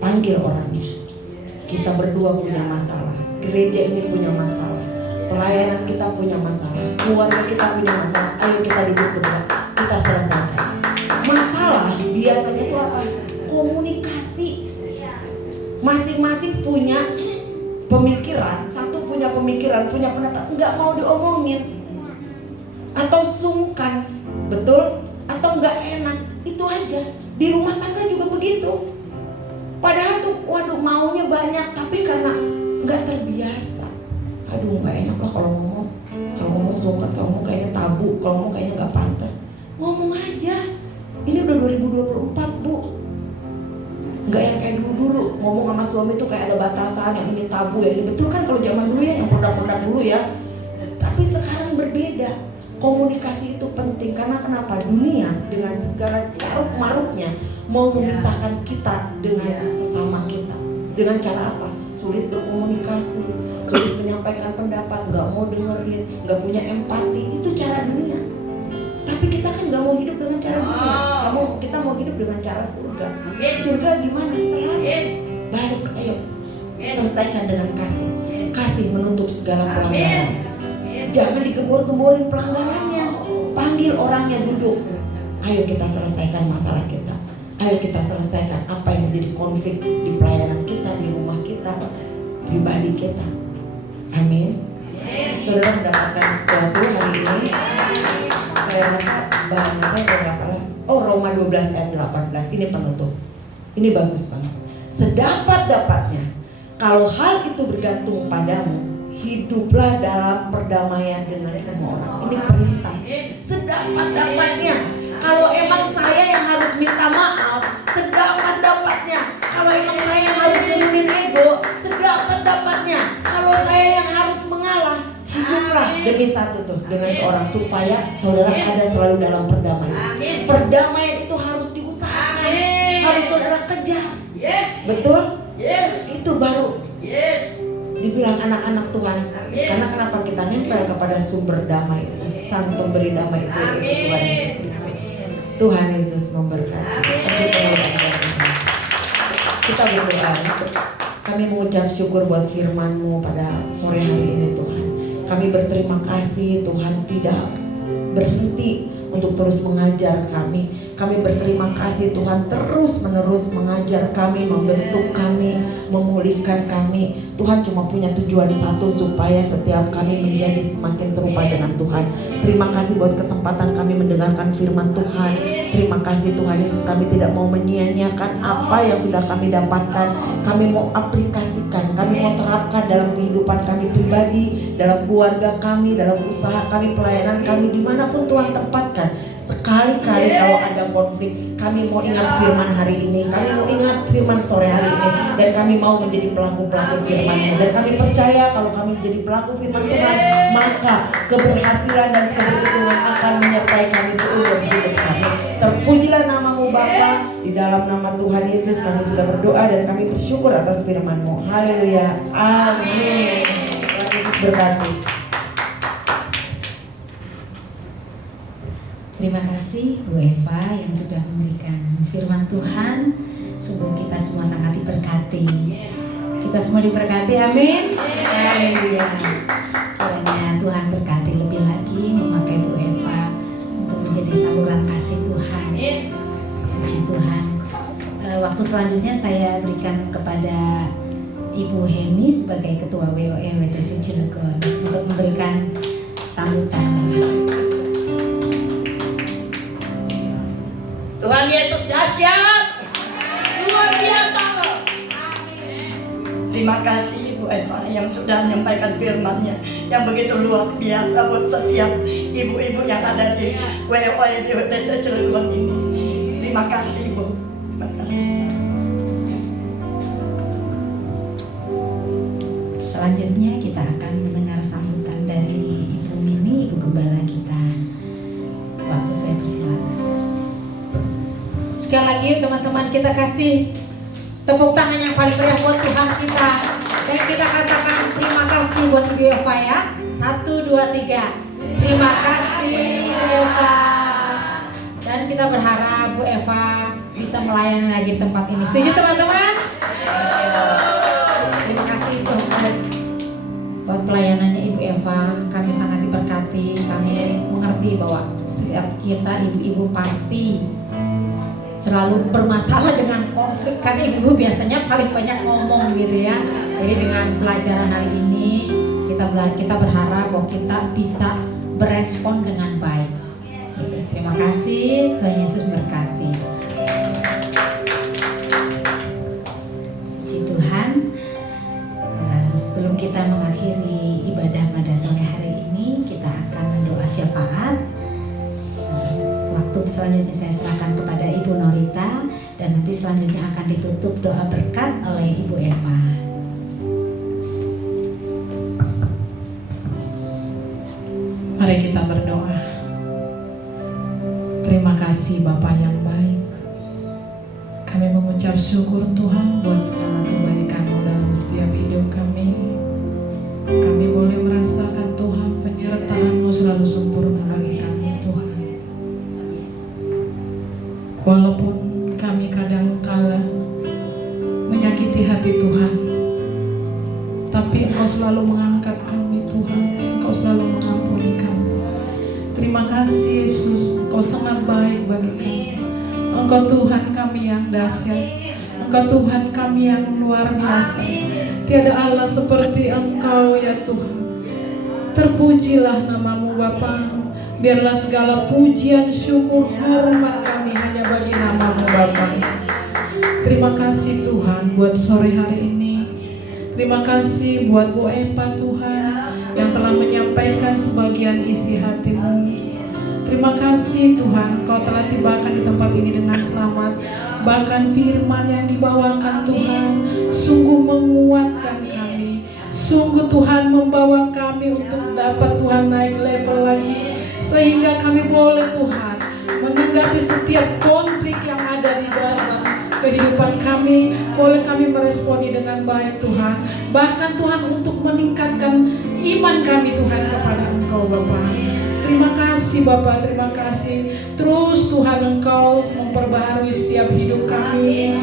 Panggil orangnya. Kita berdua punya masalah. Gereja ini punya masalah. Pelayanan kita punya masalah. Keluarga kita punya masalah. Ayo kita duduk berdua. Kita selesaikan. Masalah biasanya itu apa? Komunikasi. Masing-masing punya pemikiran, satu punya pemikiran, punya pendapat, nggak mau diomongin, atau sungkan, betul? Atau nggak enak, itu aja. Di rumah tangga juga begitu. Padahal tuh, waduh maunya banyak, tapi karena nggak terbiasa. Aduh nggak enak lah kalau ngomong sungkan, kalau ngomong kayaknya tabu, kalau ngomong kayaknya nggak pantas. Ngomong aja. Ini udah 2024 Bu. Nggak yang kayak dulu ngomong sama suami tuh kayak ada batasan, yang ini tabu, yang ini betul kan kalau zaman dulu ya, yang produk-produk dulu ya. Tapi sekarang berbeda. Komunikasi itu penting karena kenapa? Dunia dengan segala caruk maruknya mau memisahkan kita dengan sesama kita. Dengan cara apa? Sulit berkomunikasi, sulit menyampaikan pendapat, nggak mau dengerin, nggak punya empati. Itu cara dunia. Tapi kita kan nggak mau hidup dengan cara dunia. Kita mau hidup dengan cara surga. Surga gimana? Selalu balik. Ayo selesaikan dengan kasih. Kasih menutup segala pelanggaran. Jangan digembor-gemborin pelanggarannya. Panggil orangnya duduk. Ayo kita selesaikan masalah kita. Ayo kita selesaikan apa yang menjadi konflik di pelayanan kita, di rumah kita, pribadi kita. Amin. Saudara mendapatkan sesuatu hari ini. Saya rasa bahasa saya kalau nggak salah. Roma 12 ayat 18. Ini penutup. Ini bagus banget. Sedapat-dapatnya, kalau hal itu bergantung padamu, hiduplah dalam perdamaian dengan semua orang. Ini perintah. Sedapat-dapatnya. Kalau emang saya yang harus minta maaf, sedapat-dapatnya. Kalau emang saya yang harus nurunin ego, sedapat-dapatnya. Kalau saya yang harus mengalah, hiduplah demi satu tuh dengan seorang supaya saudara ada selalu dalam perdamaian. Perdamaian itu harus diusahakan, harus saudara kejar. Betul? Itu baru dibilang anak-anak Tuhan. Karena kenapa kita nempel kepada sumber damai itu, sang pemberi damai itu, yaitu Tuhan Yesus Kristus. Tuhan Yesus memberkati. Kasih Tuhan. Kita berdoa. Kami mengucap syukur buat firman-Mu pada sore hari ini Tuhan. Kami berterima kasih Tuhan tidak berhenti untuk terus mengajar kami. Kami berterima kasih Tuhan terus menerus mengajar kami, membentuk kami, memulihkan kami. Tuhan cuma punya tujuan satu, supaya setiap kami menjadi semakin serupa dengan Tuhan. Terima kasih buat kesempatan kami mendengarkan firman Tuhan. Terima kasih Tuhan Yesus, kami tidak mau menyia-nyiakan apa yang sudah kami dapatkan. Kami mau aplikasikan, kami mau terapkan dalam kehidupan kami pribadi, dalam keluarga kami, dalam usaha kami, pelayanan kami, dimanapun Tuhan tempatkan. Sekali-kali kalau ada konflik, kami mau ingat firman hari ini, kami mau ingat firman sore hari ini, dan kami mau menjadi pelaku-pelaku firman-Mu. Dan kami percaya kalau kami menjadi pelaku firman Tuhan, maka keberhasilan dan keberuntungan akan menyertai kami seumur hidup kami. Terpujilah nama-Mu Bapa. Di dalam nama Tuhan Yesus kami sudah berdoa dan kami bersyukur atas firman-Mu. Haleluya. Amin. Tuhan Yesus berkati. Terima kasih Bu Eva yang sudah memberikan firman Tuhan. Sungguh kita semua sangat diberkati. Kita semua diberkati, amin. Haleluya. Kiranya Tuhan berkati lebih lagi, memakai Bu Eva untuk menjadi saluran kasih Tuhan. Puji Tuhan. Waktu selanjutnya saya berikan kepada Ibu Heni sebagai Ketua WOE WTC Cilegon untuk memberikan sambutan. Tuhan Yesus dahsyat, luar biasa. Terima kasih Bu Eva yang sudah menyampaikan firman-Nya yang begitu luar biasa buat setiap ibu-ibu yang ada di WOE di WTC Cilegon ini. Terima kasih Bu, terima kasih. Selanjutnya kita akan mendengar sambutan dari Ibu Mini, Ibu Gembala kita. Waktu saya persilakan. Sekali lagi teman-teman, kita kasih tepuk tangan yang paling meriah buat Tuhan kita. Dan kita katakan terima kasih buat Ibu Eva ya. 1, 2, 3. Terima kasih Bu Eva. Dan kita berharap Bu Eva bisa melayani lagi di tempat ini. Setuju teman-teman? Terima kasih Tuhan buat pelayanannya Ibu Eva. Kami sangat diberkati. Kami mengerti bahwa setiap kita ibu-ibu pasti selalu bermasalah dengan konflik, karena ibu-ibu biasanya paling banyak ngomong gitu ya. Jadi dengan pelajaran hari ini kita berharap bahwa kita bisa berespon dengan baik. Gitu. Terima kasih, Tuhan Yesus berkati. Puji Tuhan. Sebelum kita mengakhiri ibadah pada sore hari ini, kita akan mendoa syafaat. Waktu selanjutnya saya serahkan kepada Ibu Norita, dan nanti selanjutnya akan ditutup doa berkat oleh Ibu Eva. Mari kita berdoa. Terima kasih Bapa yang baik. Kami mengucap syukur Tuhan buat segala kebaikan-Mu dalam setiap hidup kami. Kami boleh merasakan Tuhan penyertaan-Mu selalu sempurna bagi kami Tuhan. Walaupun kami kadang kala menyakiti hati Tuhan, tapi Engkau selalu mengangkat kami Tuhan. Engkau selalu mengampuni kami. Terima kasih Yesus, Engkau sangat baik bagi kami. Engkau Tuhan kami yang dahsyat. Engkau Tuhan kami yang luar biasa. Tiada Allah seperti Engkau ya Tuhan. Terpujilah nama-Mu Bapa. Biarlah segala pujian, syukur, hormat kami hanya bagi nama-Mu Bapa. Terima kasih Tuhan buat sore hari ini. Terima kasih buat Bu Eva Tuhan yang telah menyampaikan sebagian isi hati-Mu. Terima kasih Tuhan, Kau telah tibakan di tempat ini dengan selamat. Bahkan firman yang dibawakan Tuhan sungguh menguatkan kami. Sungguh Tuhan membawa kami untuk dapat Tuhan naik level lagi, sehingga kami boleh Tuhan menanggapi setiap konflik yang ada di dalam kehidupan kami, boleh kami meresponi dengan baik Tuhan. Bahkan Tuhan untuk meningkatkan iman kami Tuhan kepada Engkau Bapa. Terima kasih Bapa, terima kasih. Terus Tuhan Engkau memperbaharui setiap hidup kami,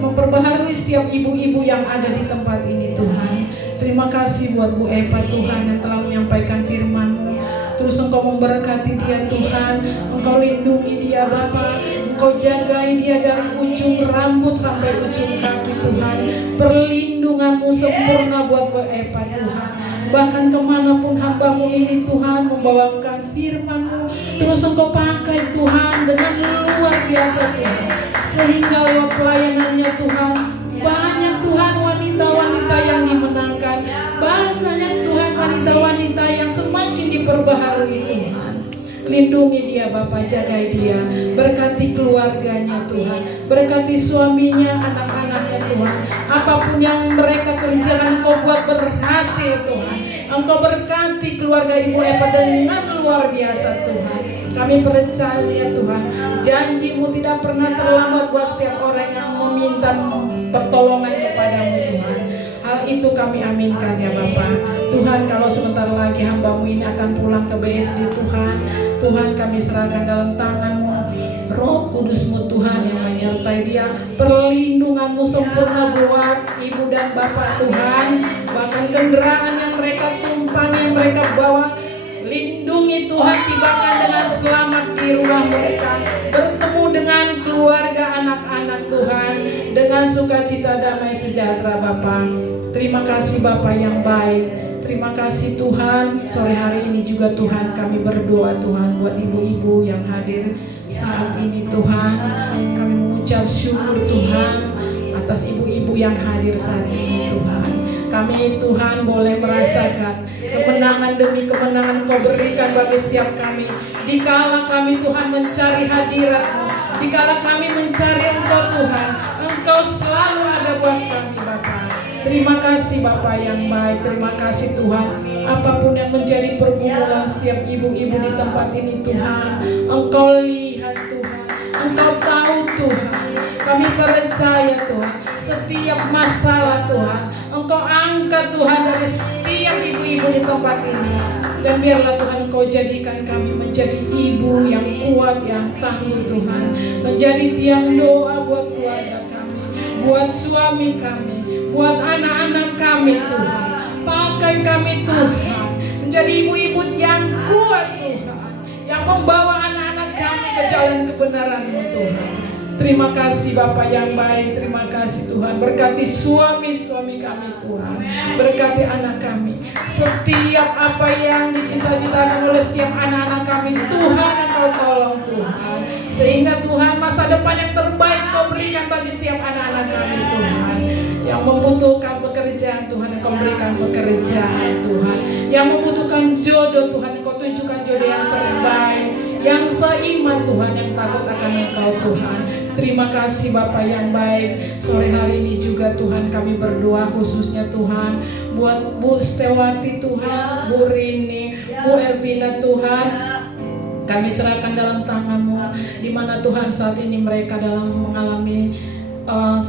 memperbaharui setiap ibu-ibu yang ada di tempat ini Tuhan. Terima kasih buat Bu Eva Tuhan yang telah menyampaikan firman-Mu. Terus Engkau memberkati dia Tuhan, Engkau lindungi dia Bapa, Engkau jagai dia dari ujung rambut sampai ujung kaki Tuhan. Perlindungan-Mu sempurna buat Bu Eva Tuhan. Bahkan kemanapun hamba-Mu ini Tuhan membawakan firman-Mu, terus Engkau pakai Tuhan dengan luar biasa Tuhan. Sehingga lewat pelayanannya Tuhan, banyak Tuhan wanita-wanita yang dimenangkan, banyak Tuhan wanita-wanita yang semakin diperbaharui Tuhan. Lindungi dia Bapa, jagai dia, berkati keluarganya Tuhan, berkati suaminya, anak-anaknya Tuhan. Apapun yang mereka kerjakan Engkau buat berhasil Tuhan. Engkau berkati keluarga Ibu Eva dengan luar biasa Tuhan. Kami percaya Tuhan, janji-Mu tidak pernah terlambat buat setiap orang yang meminta pertolongan kepadamu Tuhan. Hal itu kami aminkan ya Bapa. Tuhan, kalau sebentar lagi hamba-Mu ini akan pulang ke BSD Tuhan, Tuhan kami serahkan dalam tangan-Mu. Roh Kudus-Mu Tuhan yang menyertai dia, perlindungan-Mu sempurna buat ibu dan bapak Tuhan. Bahkan kendaraan yang mereka tumpangi, yang mereka bawa, lindungi Tuhan, tibakan dengan selamat di rumah mereka, bertemu dengan keluarga anak-anak Tuhan dengan sukacita damai sejahtera Bapa. Terima kasih Bapa yang baik. Terima kasih Tuhan. Sore hari ini juga Tuhan kami berdoa Tuhan buat ibu-ibu yang hadir saat ini Tuhan. Kami mengucap syukur Tuhan atas ibu-ibu yang hadir saat ini Tuhan. Kami Tuhan boleh merasakan kemenangan demi kemenangan Engkau berikan bagi setiap kami. Dikala kami Tuhan mencari hadirat-Mu, dikala kami mencari Engkau Tuhan, Engkau selalu ada buat kami Bapa. Terima kasih Bapa yang baik, terima kasih Tuhan. Apapun yang menjadi pergumulan setiap ibu-ibu di tempat ini Tuhan, Engkau lihat Tuhan, Engkau tahu Tuhan. Kami percaya Tuhan, setiap masalah Tuhan Engkau angkat Tuhan dari setiap ibu-ibu di tempat ini. Dan biarlah Tuhan Engkau jadikan kami menjadi ibu yang kuat, yang tangguh Tuhan. Menjadi tiang doa buat keluarga kami, buat suami kami, buat anak-anak kami Tuhan. Pakai kami Tuhan menjadi ibu-ibu yang kuat Tuhan, yang membawa anak-anak kami ke jalan kebenaran-Mu Tuhan. Terima kasih Bapa yang baik, terima kasih Tuhan. Berkati suami-suami kami Tuhan, berkati anak kami. Setiap apa yang dicita-citakan oleh setiap anak-anak kami Tuhan, Engkau tolong Tuhan. Sehingga Tuhan masa depan yang terbaik Engkau berikan bagi setiap anak-anak kami Tuhan. Yang membutuhkan pekerjaan Tuhan, Engkau berikan pekerjaan Tuhan. Yang membutuhkan jodoh Tuhan, Engkau tunjukkan jodoh yang terbaik, yang seiman Tuhan, yang takut akan Engkau Tuhan. Terima kasih Bapa yang baik. Sore hari ini juga Tuhan kami berdoa khususnya Tuhan buat Bu Stewati Tuhan, Bu Rini, Bu Ervina Tuhan. Kami serahkan dalam tangan-Mu, di mana Tuhan saat ini mereka dalam mengalami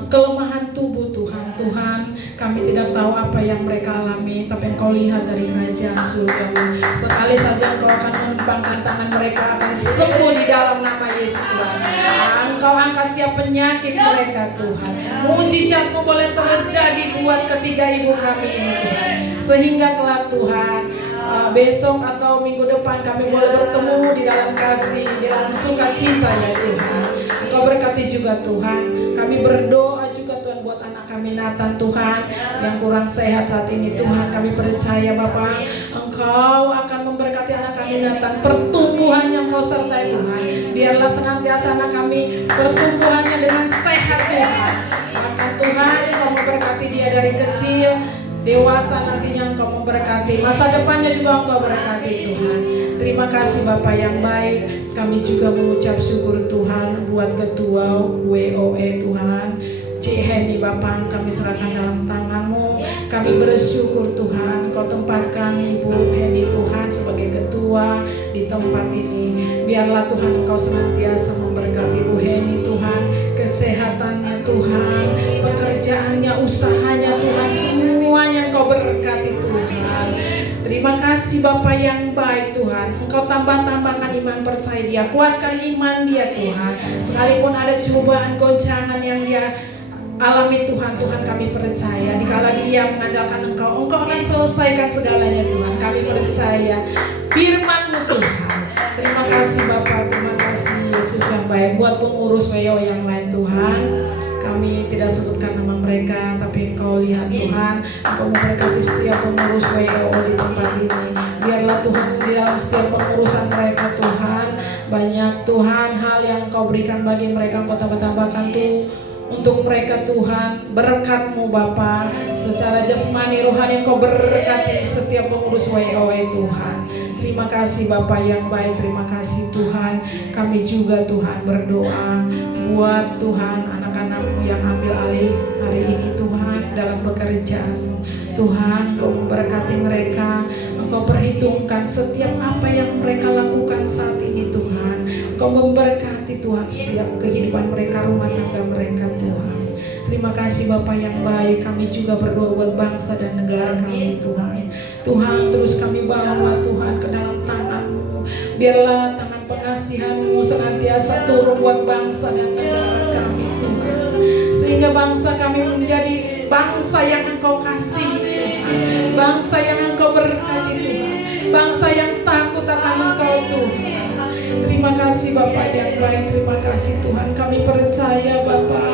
kelemahan tubuh Tuhan. Tuhan, kami tidak tahu apa yang mereka alami, tapi Engkau lihat dari kerajaan surga-Mu. Sekali saja Engkau akan menumpangkan tangan, mereka akan sembuh di dalam nama Yesus Tuhan. Engkau angkat siap penyakit mereka Tuhan. Mujizat-Mu boleh terjadi buat ketiga ibu kami ini Tuhan. Sehingga kelak Tuhan, besok atau minggu depan kami boleh bertemu di dalam kasih, di dalam sukacita ya Tuhan. Engkau berkati juga Tuhan. Kami berdoa juga Tuhan buat anak kami Nathan Tuhan yang kurang sehat saat ini Tuhan. Kami percaya Bapa, Engkau akan memberkati anak kami Nathan, pertumbuhan yang Kau sertai Tuhan. Biarlah senantiasa anak kami pertumbuhannya dengan sehat Tuhan. Bahkan Tuhan Engkau memberkati dia dari kecil, dewasa nantinya Engkau memberkati, masa depannya juga Engkau berkati Tuhan. Terima kasih Bapa yang baik. Kami juga mengucap syukur Tuhan buat ketua WOE Tuhan, Cik Heni Bapa, kami serahkan dalam tangan-Mu. Kami bersyukur Tuhan Kau tempatkan Ibu Heni Tuhan sebagai ketua di tempat ini. Biarlah Tuhan Engkau senantiasa memberkati Ibu Heni Tuhan, kesehatan Tuhan, pekerjaannya, usahanya Tuhan, semuanya Engkau berkati Tuhan. Terima kasih Bapa yang baik Tuhan. Engkau tambahkan iman percaya dia, kuatkan iman dia Tuhan. Sekalipun ada cobaan, goncangan yang dia alami Tuhan, Tuhan kami percaya dikala dia mengandalkan Engkau, Engkau akan selesaikan segalanya Tuhan. Kami percaya firman-Mu Tuhan. Terima kasih Bapa, terima kasih Yesus yang baik. Buat pengurus WO yang lain Tuhan, kami tidak sebutkan nama mereka, tapi Engkau lihat Tuhan. Engkau memberkati setiap pengurus WO di tempat ini. Biarlah Tuhan di dalam setiap pengurusan mereka Tuhan, banyak Tuhan hal yang Engkau berikan bagi mereka, Engkau tambah-tambahkan tuh untuk mereka Tuhan. Berkat-Mu Bapa, secara jasmani rohani Engkau berkati setiap pengurus WOE Tuhan. Terima kasih Bapa yang baik, terima kasih Tuhan. Kami juga Tuhan berdoa buat Tuhan anak-anak-Mu yang ambil alih hari ini Tuhan dalam pekerjaan-Mu. Tuhan Engkau memberkati mereka, Engkau perhitungkan setiap apa yang mereka lakukan saat ini Tuhan. Engkau memberkati Tuhan setiap kehidupan mereka, rumah tangga mereka Tuhan. Terima kasih Bapa yang baik. Kami juga berdoa buat bangsa dan negara kami Tuhan. Tuhan terus kami bawa Tuhan ke dalam tangan-Mu. Biarlah tangan pengasihan-Mu senantiasa turun buat bangsa dan negara kami Tuhan. Sehingga bangsa kami menjadi bangsa yang Engkau kasih Tuhan. Bangsa yang Engkau berkati Tuhan. Bangsa yang takut akan Engkau Tuhan. Terima kasih Bapa yang baik, terima kasih Tuhan. Kami percaya Bapa,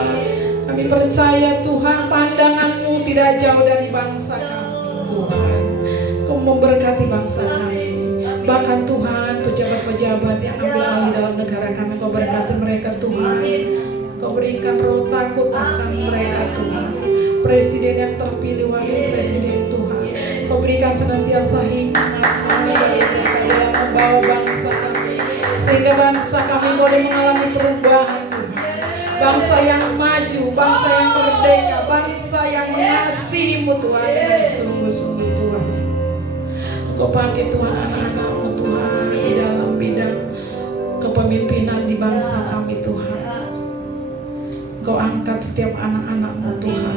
kami percaya Tuhan pandangan-Mu tidak jauh dari bangsa kami Tuhan. Kau memberkati bangsa kami. Bahkan Tuhan pejabat-pejabat yang ambil alih dalam negara kami, Kau berkati mereka Tuhan. Kau berikan roh takut akan mereka Tuhan. Presiden yang terpilih, wakil presiden Tuhan, Kau berikan senantiasa hikmat bagi mereka dalam membawa bangsa kami, sehingga bangsa kami boleh mengalami perubahan Tuhan. Bangsa yang maju, bangsa yang merdeka, bangsa yang mengasihi-Mu Tuhan dengan sungguh-sungguh Tuhan. Engkau pakai Tuhan anak-anak-Mu Tuhan di dalam bidang kepemimpinan di bangsa kami Tuhan. Engkau angkat setiap anak-anak-Mu Tuhan,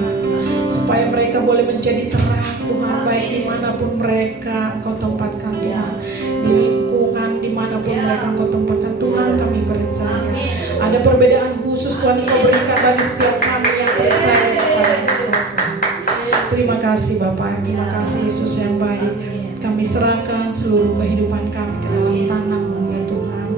supaya mereka boleh menjadi terang Tuhan, baik dimanapun mereka Engkau tempatkan Tuhan. Di lingkungan dimanapun mereka Engkau tempatkan Tuhan, kami percaya ada perbedaan khusus Tuhan Engkau berikan bagi setiap kami yang percaya kepada Engkau Tuhan. Terima kasih Bapa, terima kasih Yesus yang baik. Kami serahkan seluruh kehidupan kami ke dalam tangan-Mu ya Tuhan.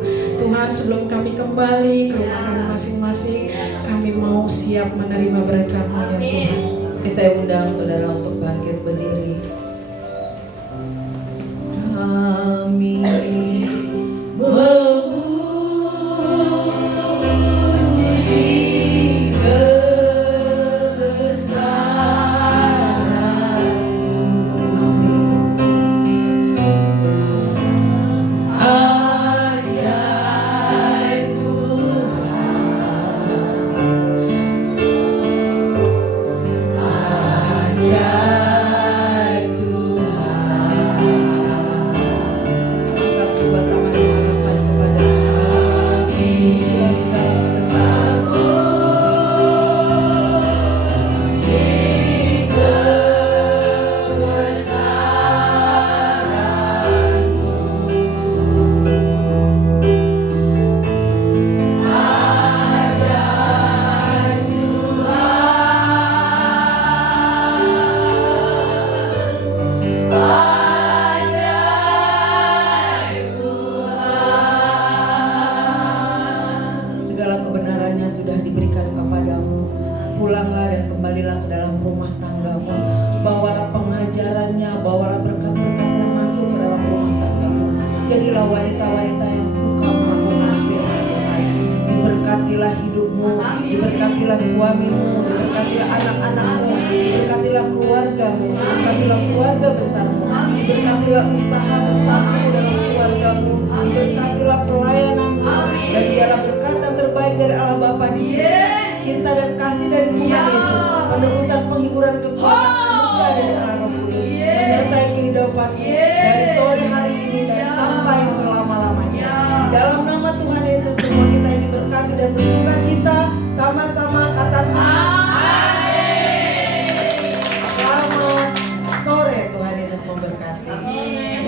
Tuhan, sebelum kami kembali ke rumah kami masing-masing, kami mau siap menerima berkat-Mu ya Tuhan. Saya undang saudara untuk bangkit berdiri. Kami memuji kebesaran-Mu. Ajaib Tuhan, ajaib Tuhan. Angkat kedua tangan diarahkan kepada kami. Inilah segala kebesaran-Mu. Segala kebenarannya sudah diberikan kepadamu. Pulanglah dan kembalilah ke dalam rumah tanggamu. Bawalah pengajarannya, bawalah berkat-berkat yang masuk ke dalam rumah tanggamu. Jadilah wanita-wanita yang suka melakukan firman Tuhan. Diberkatilah hidupmu, diberkatilah suamimu, diberkatilah anak-anakmu, diberkatilah keluargamu, diberkatilah keluarga besarmu, diberkatilah usaha bersamamu dalam keluargamu, diberkatilah pelayananmu, dan biarlah berkat yang terbaik dari Allah Bapa di surga, cinta dan kasih dari Tuhan Yesus, penebusan, penghiburan, kekuatan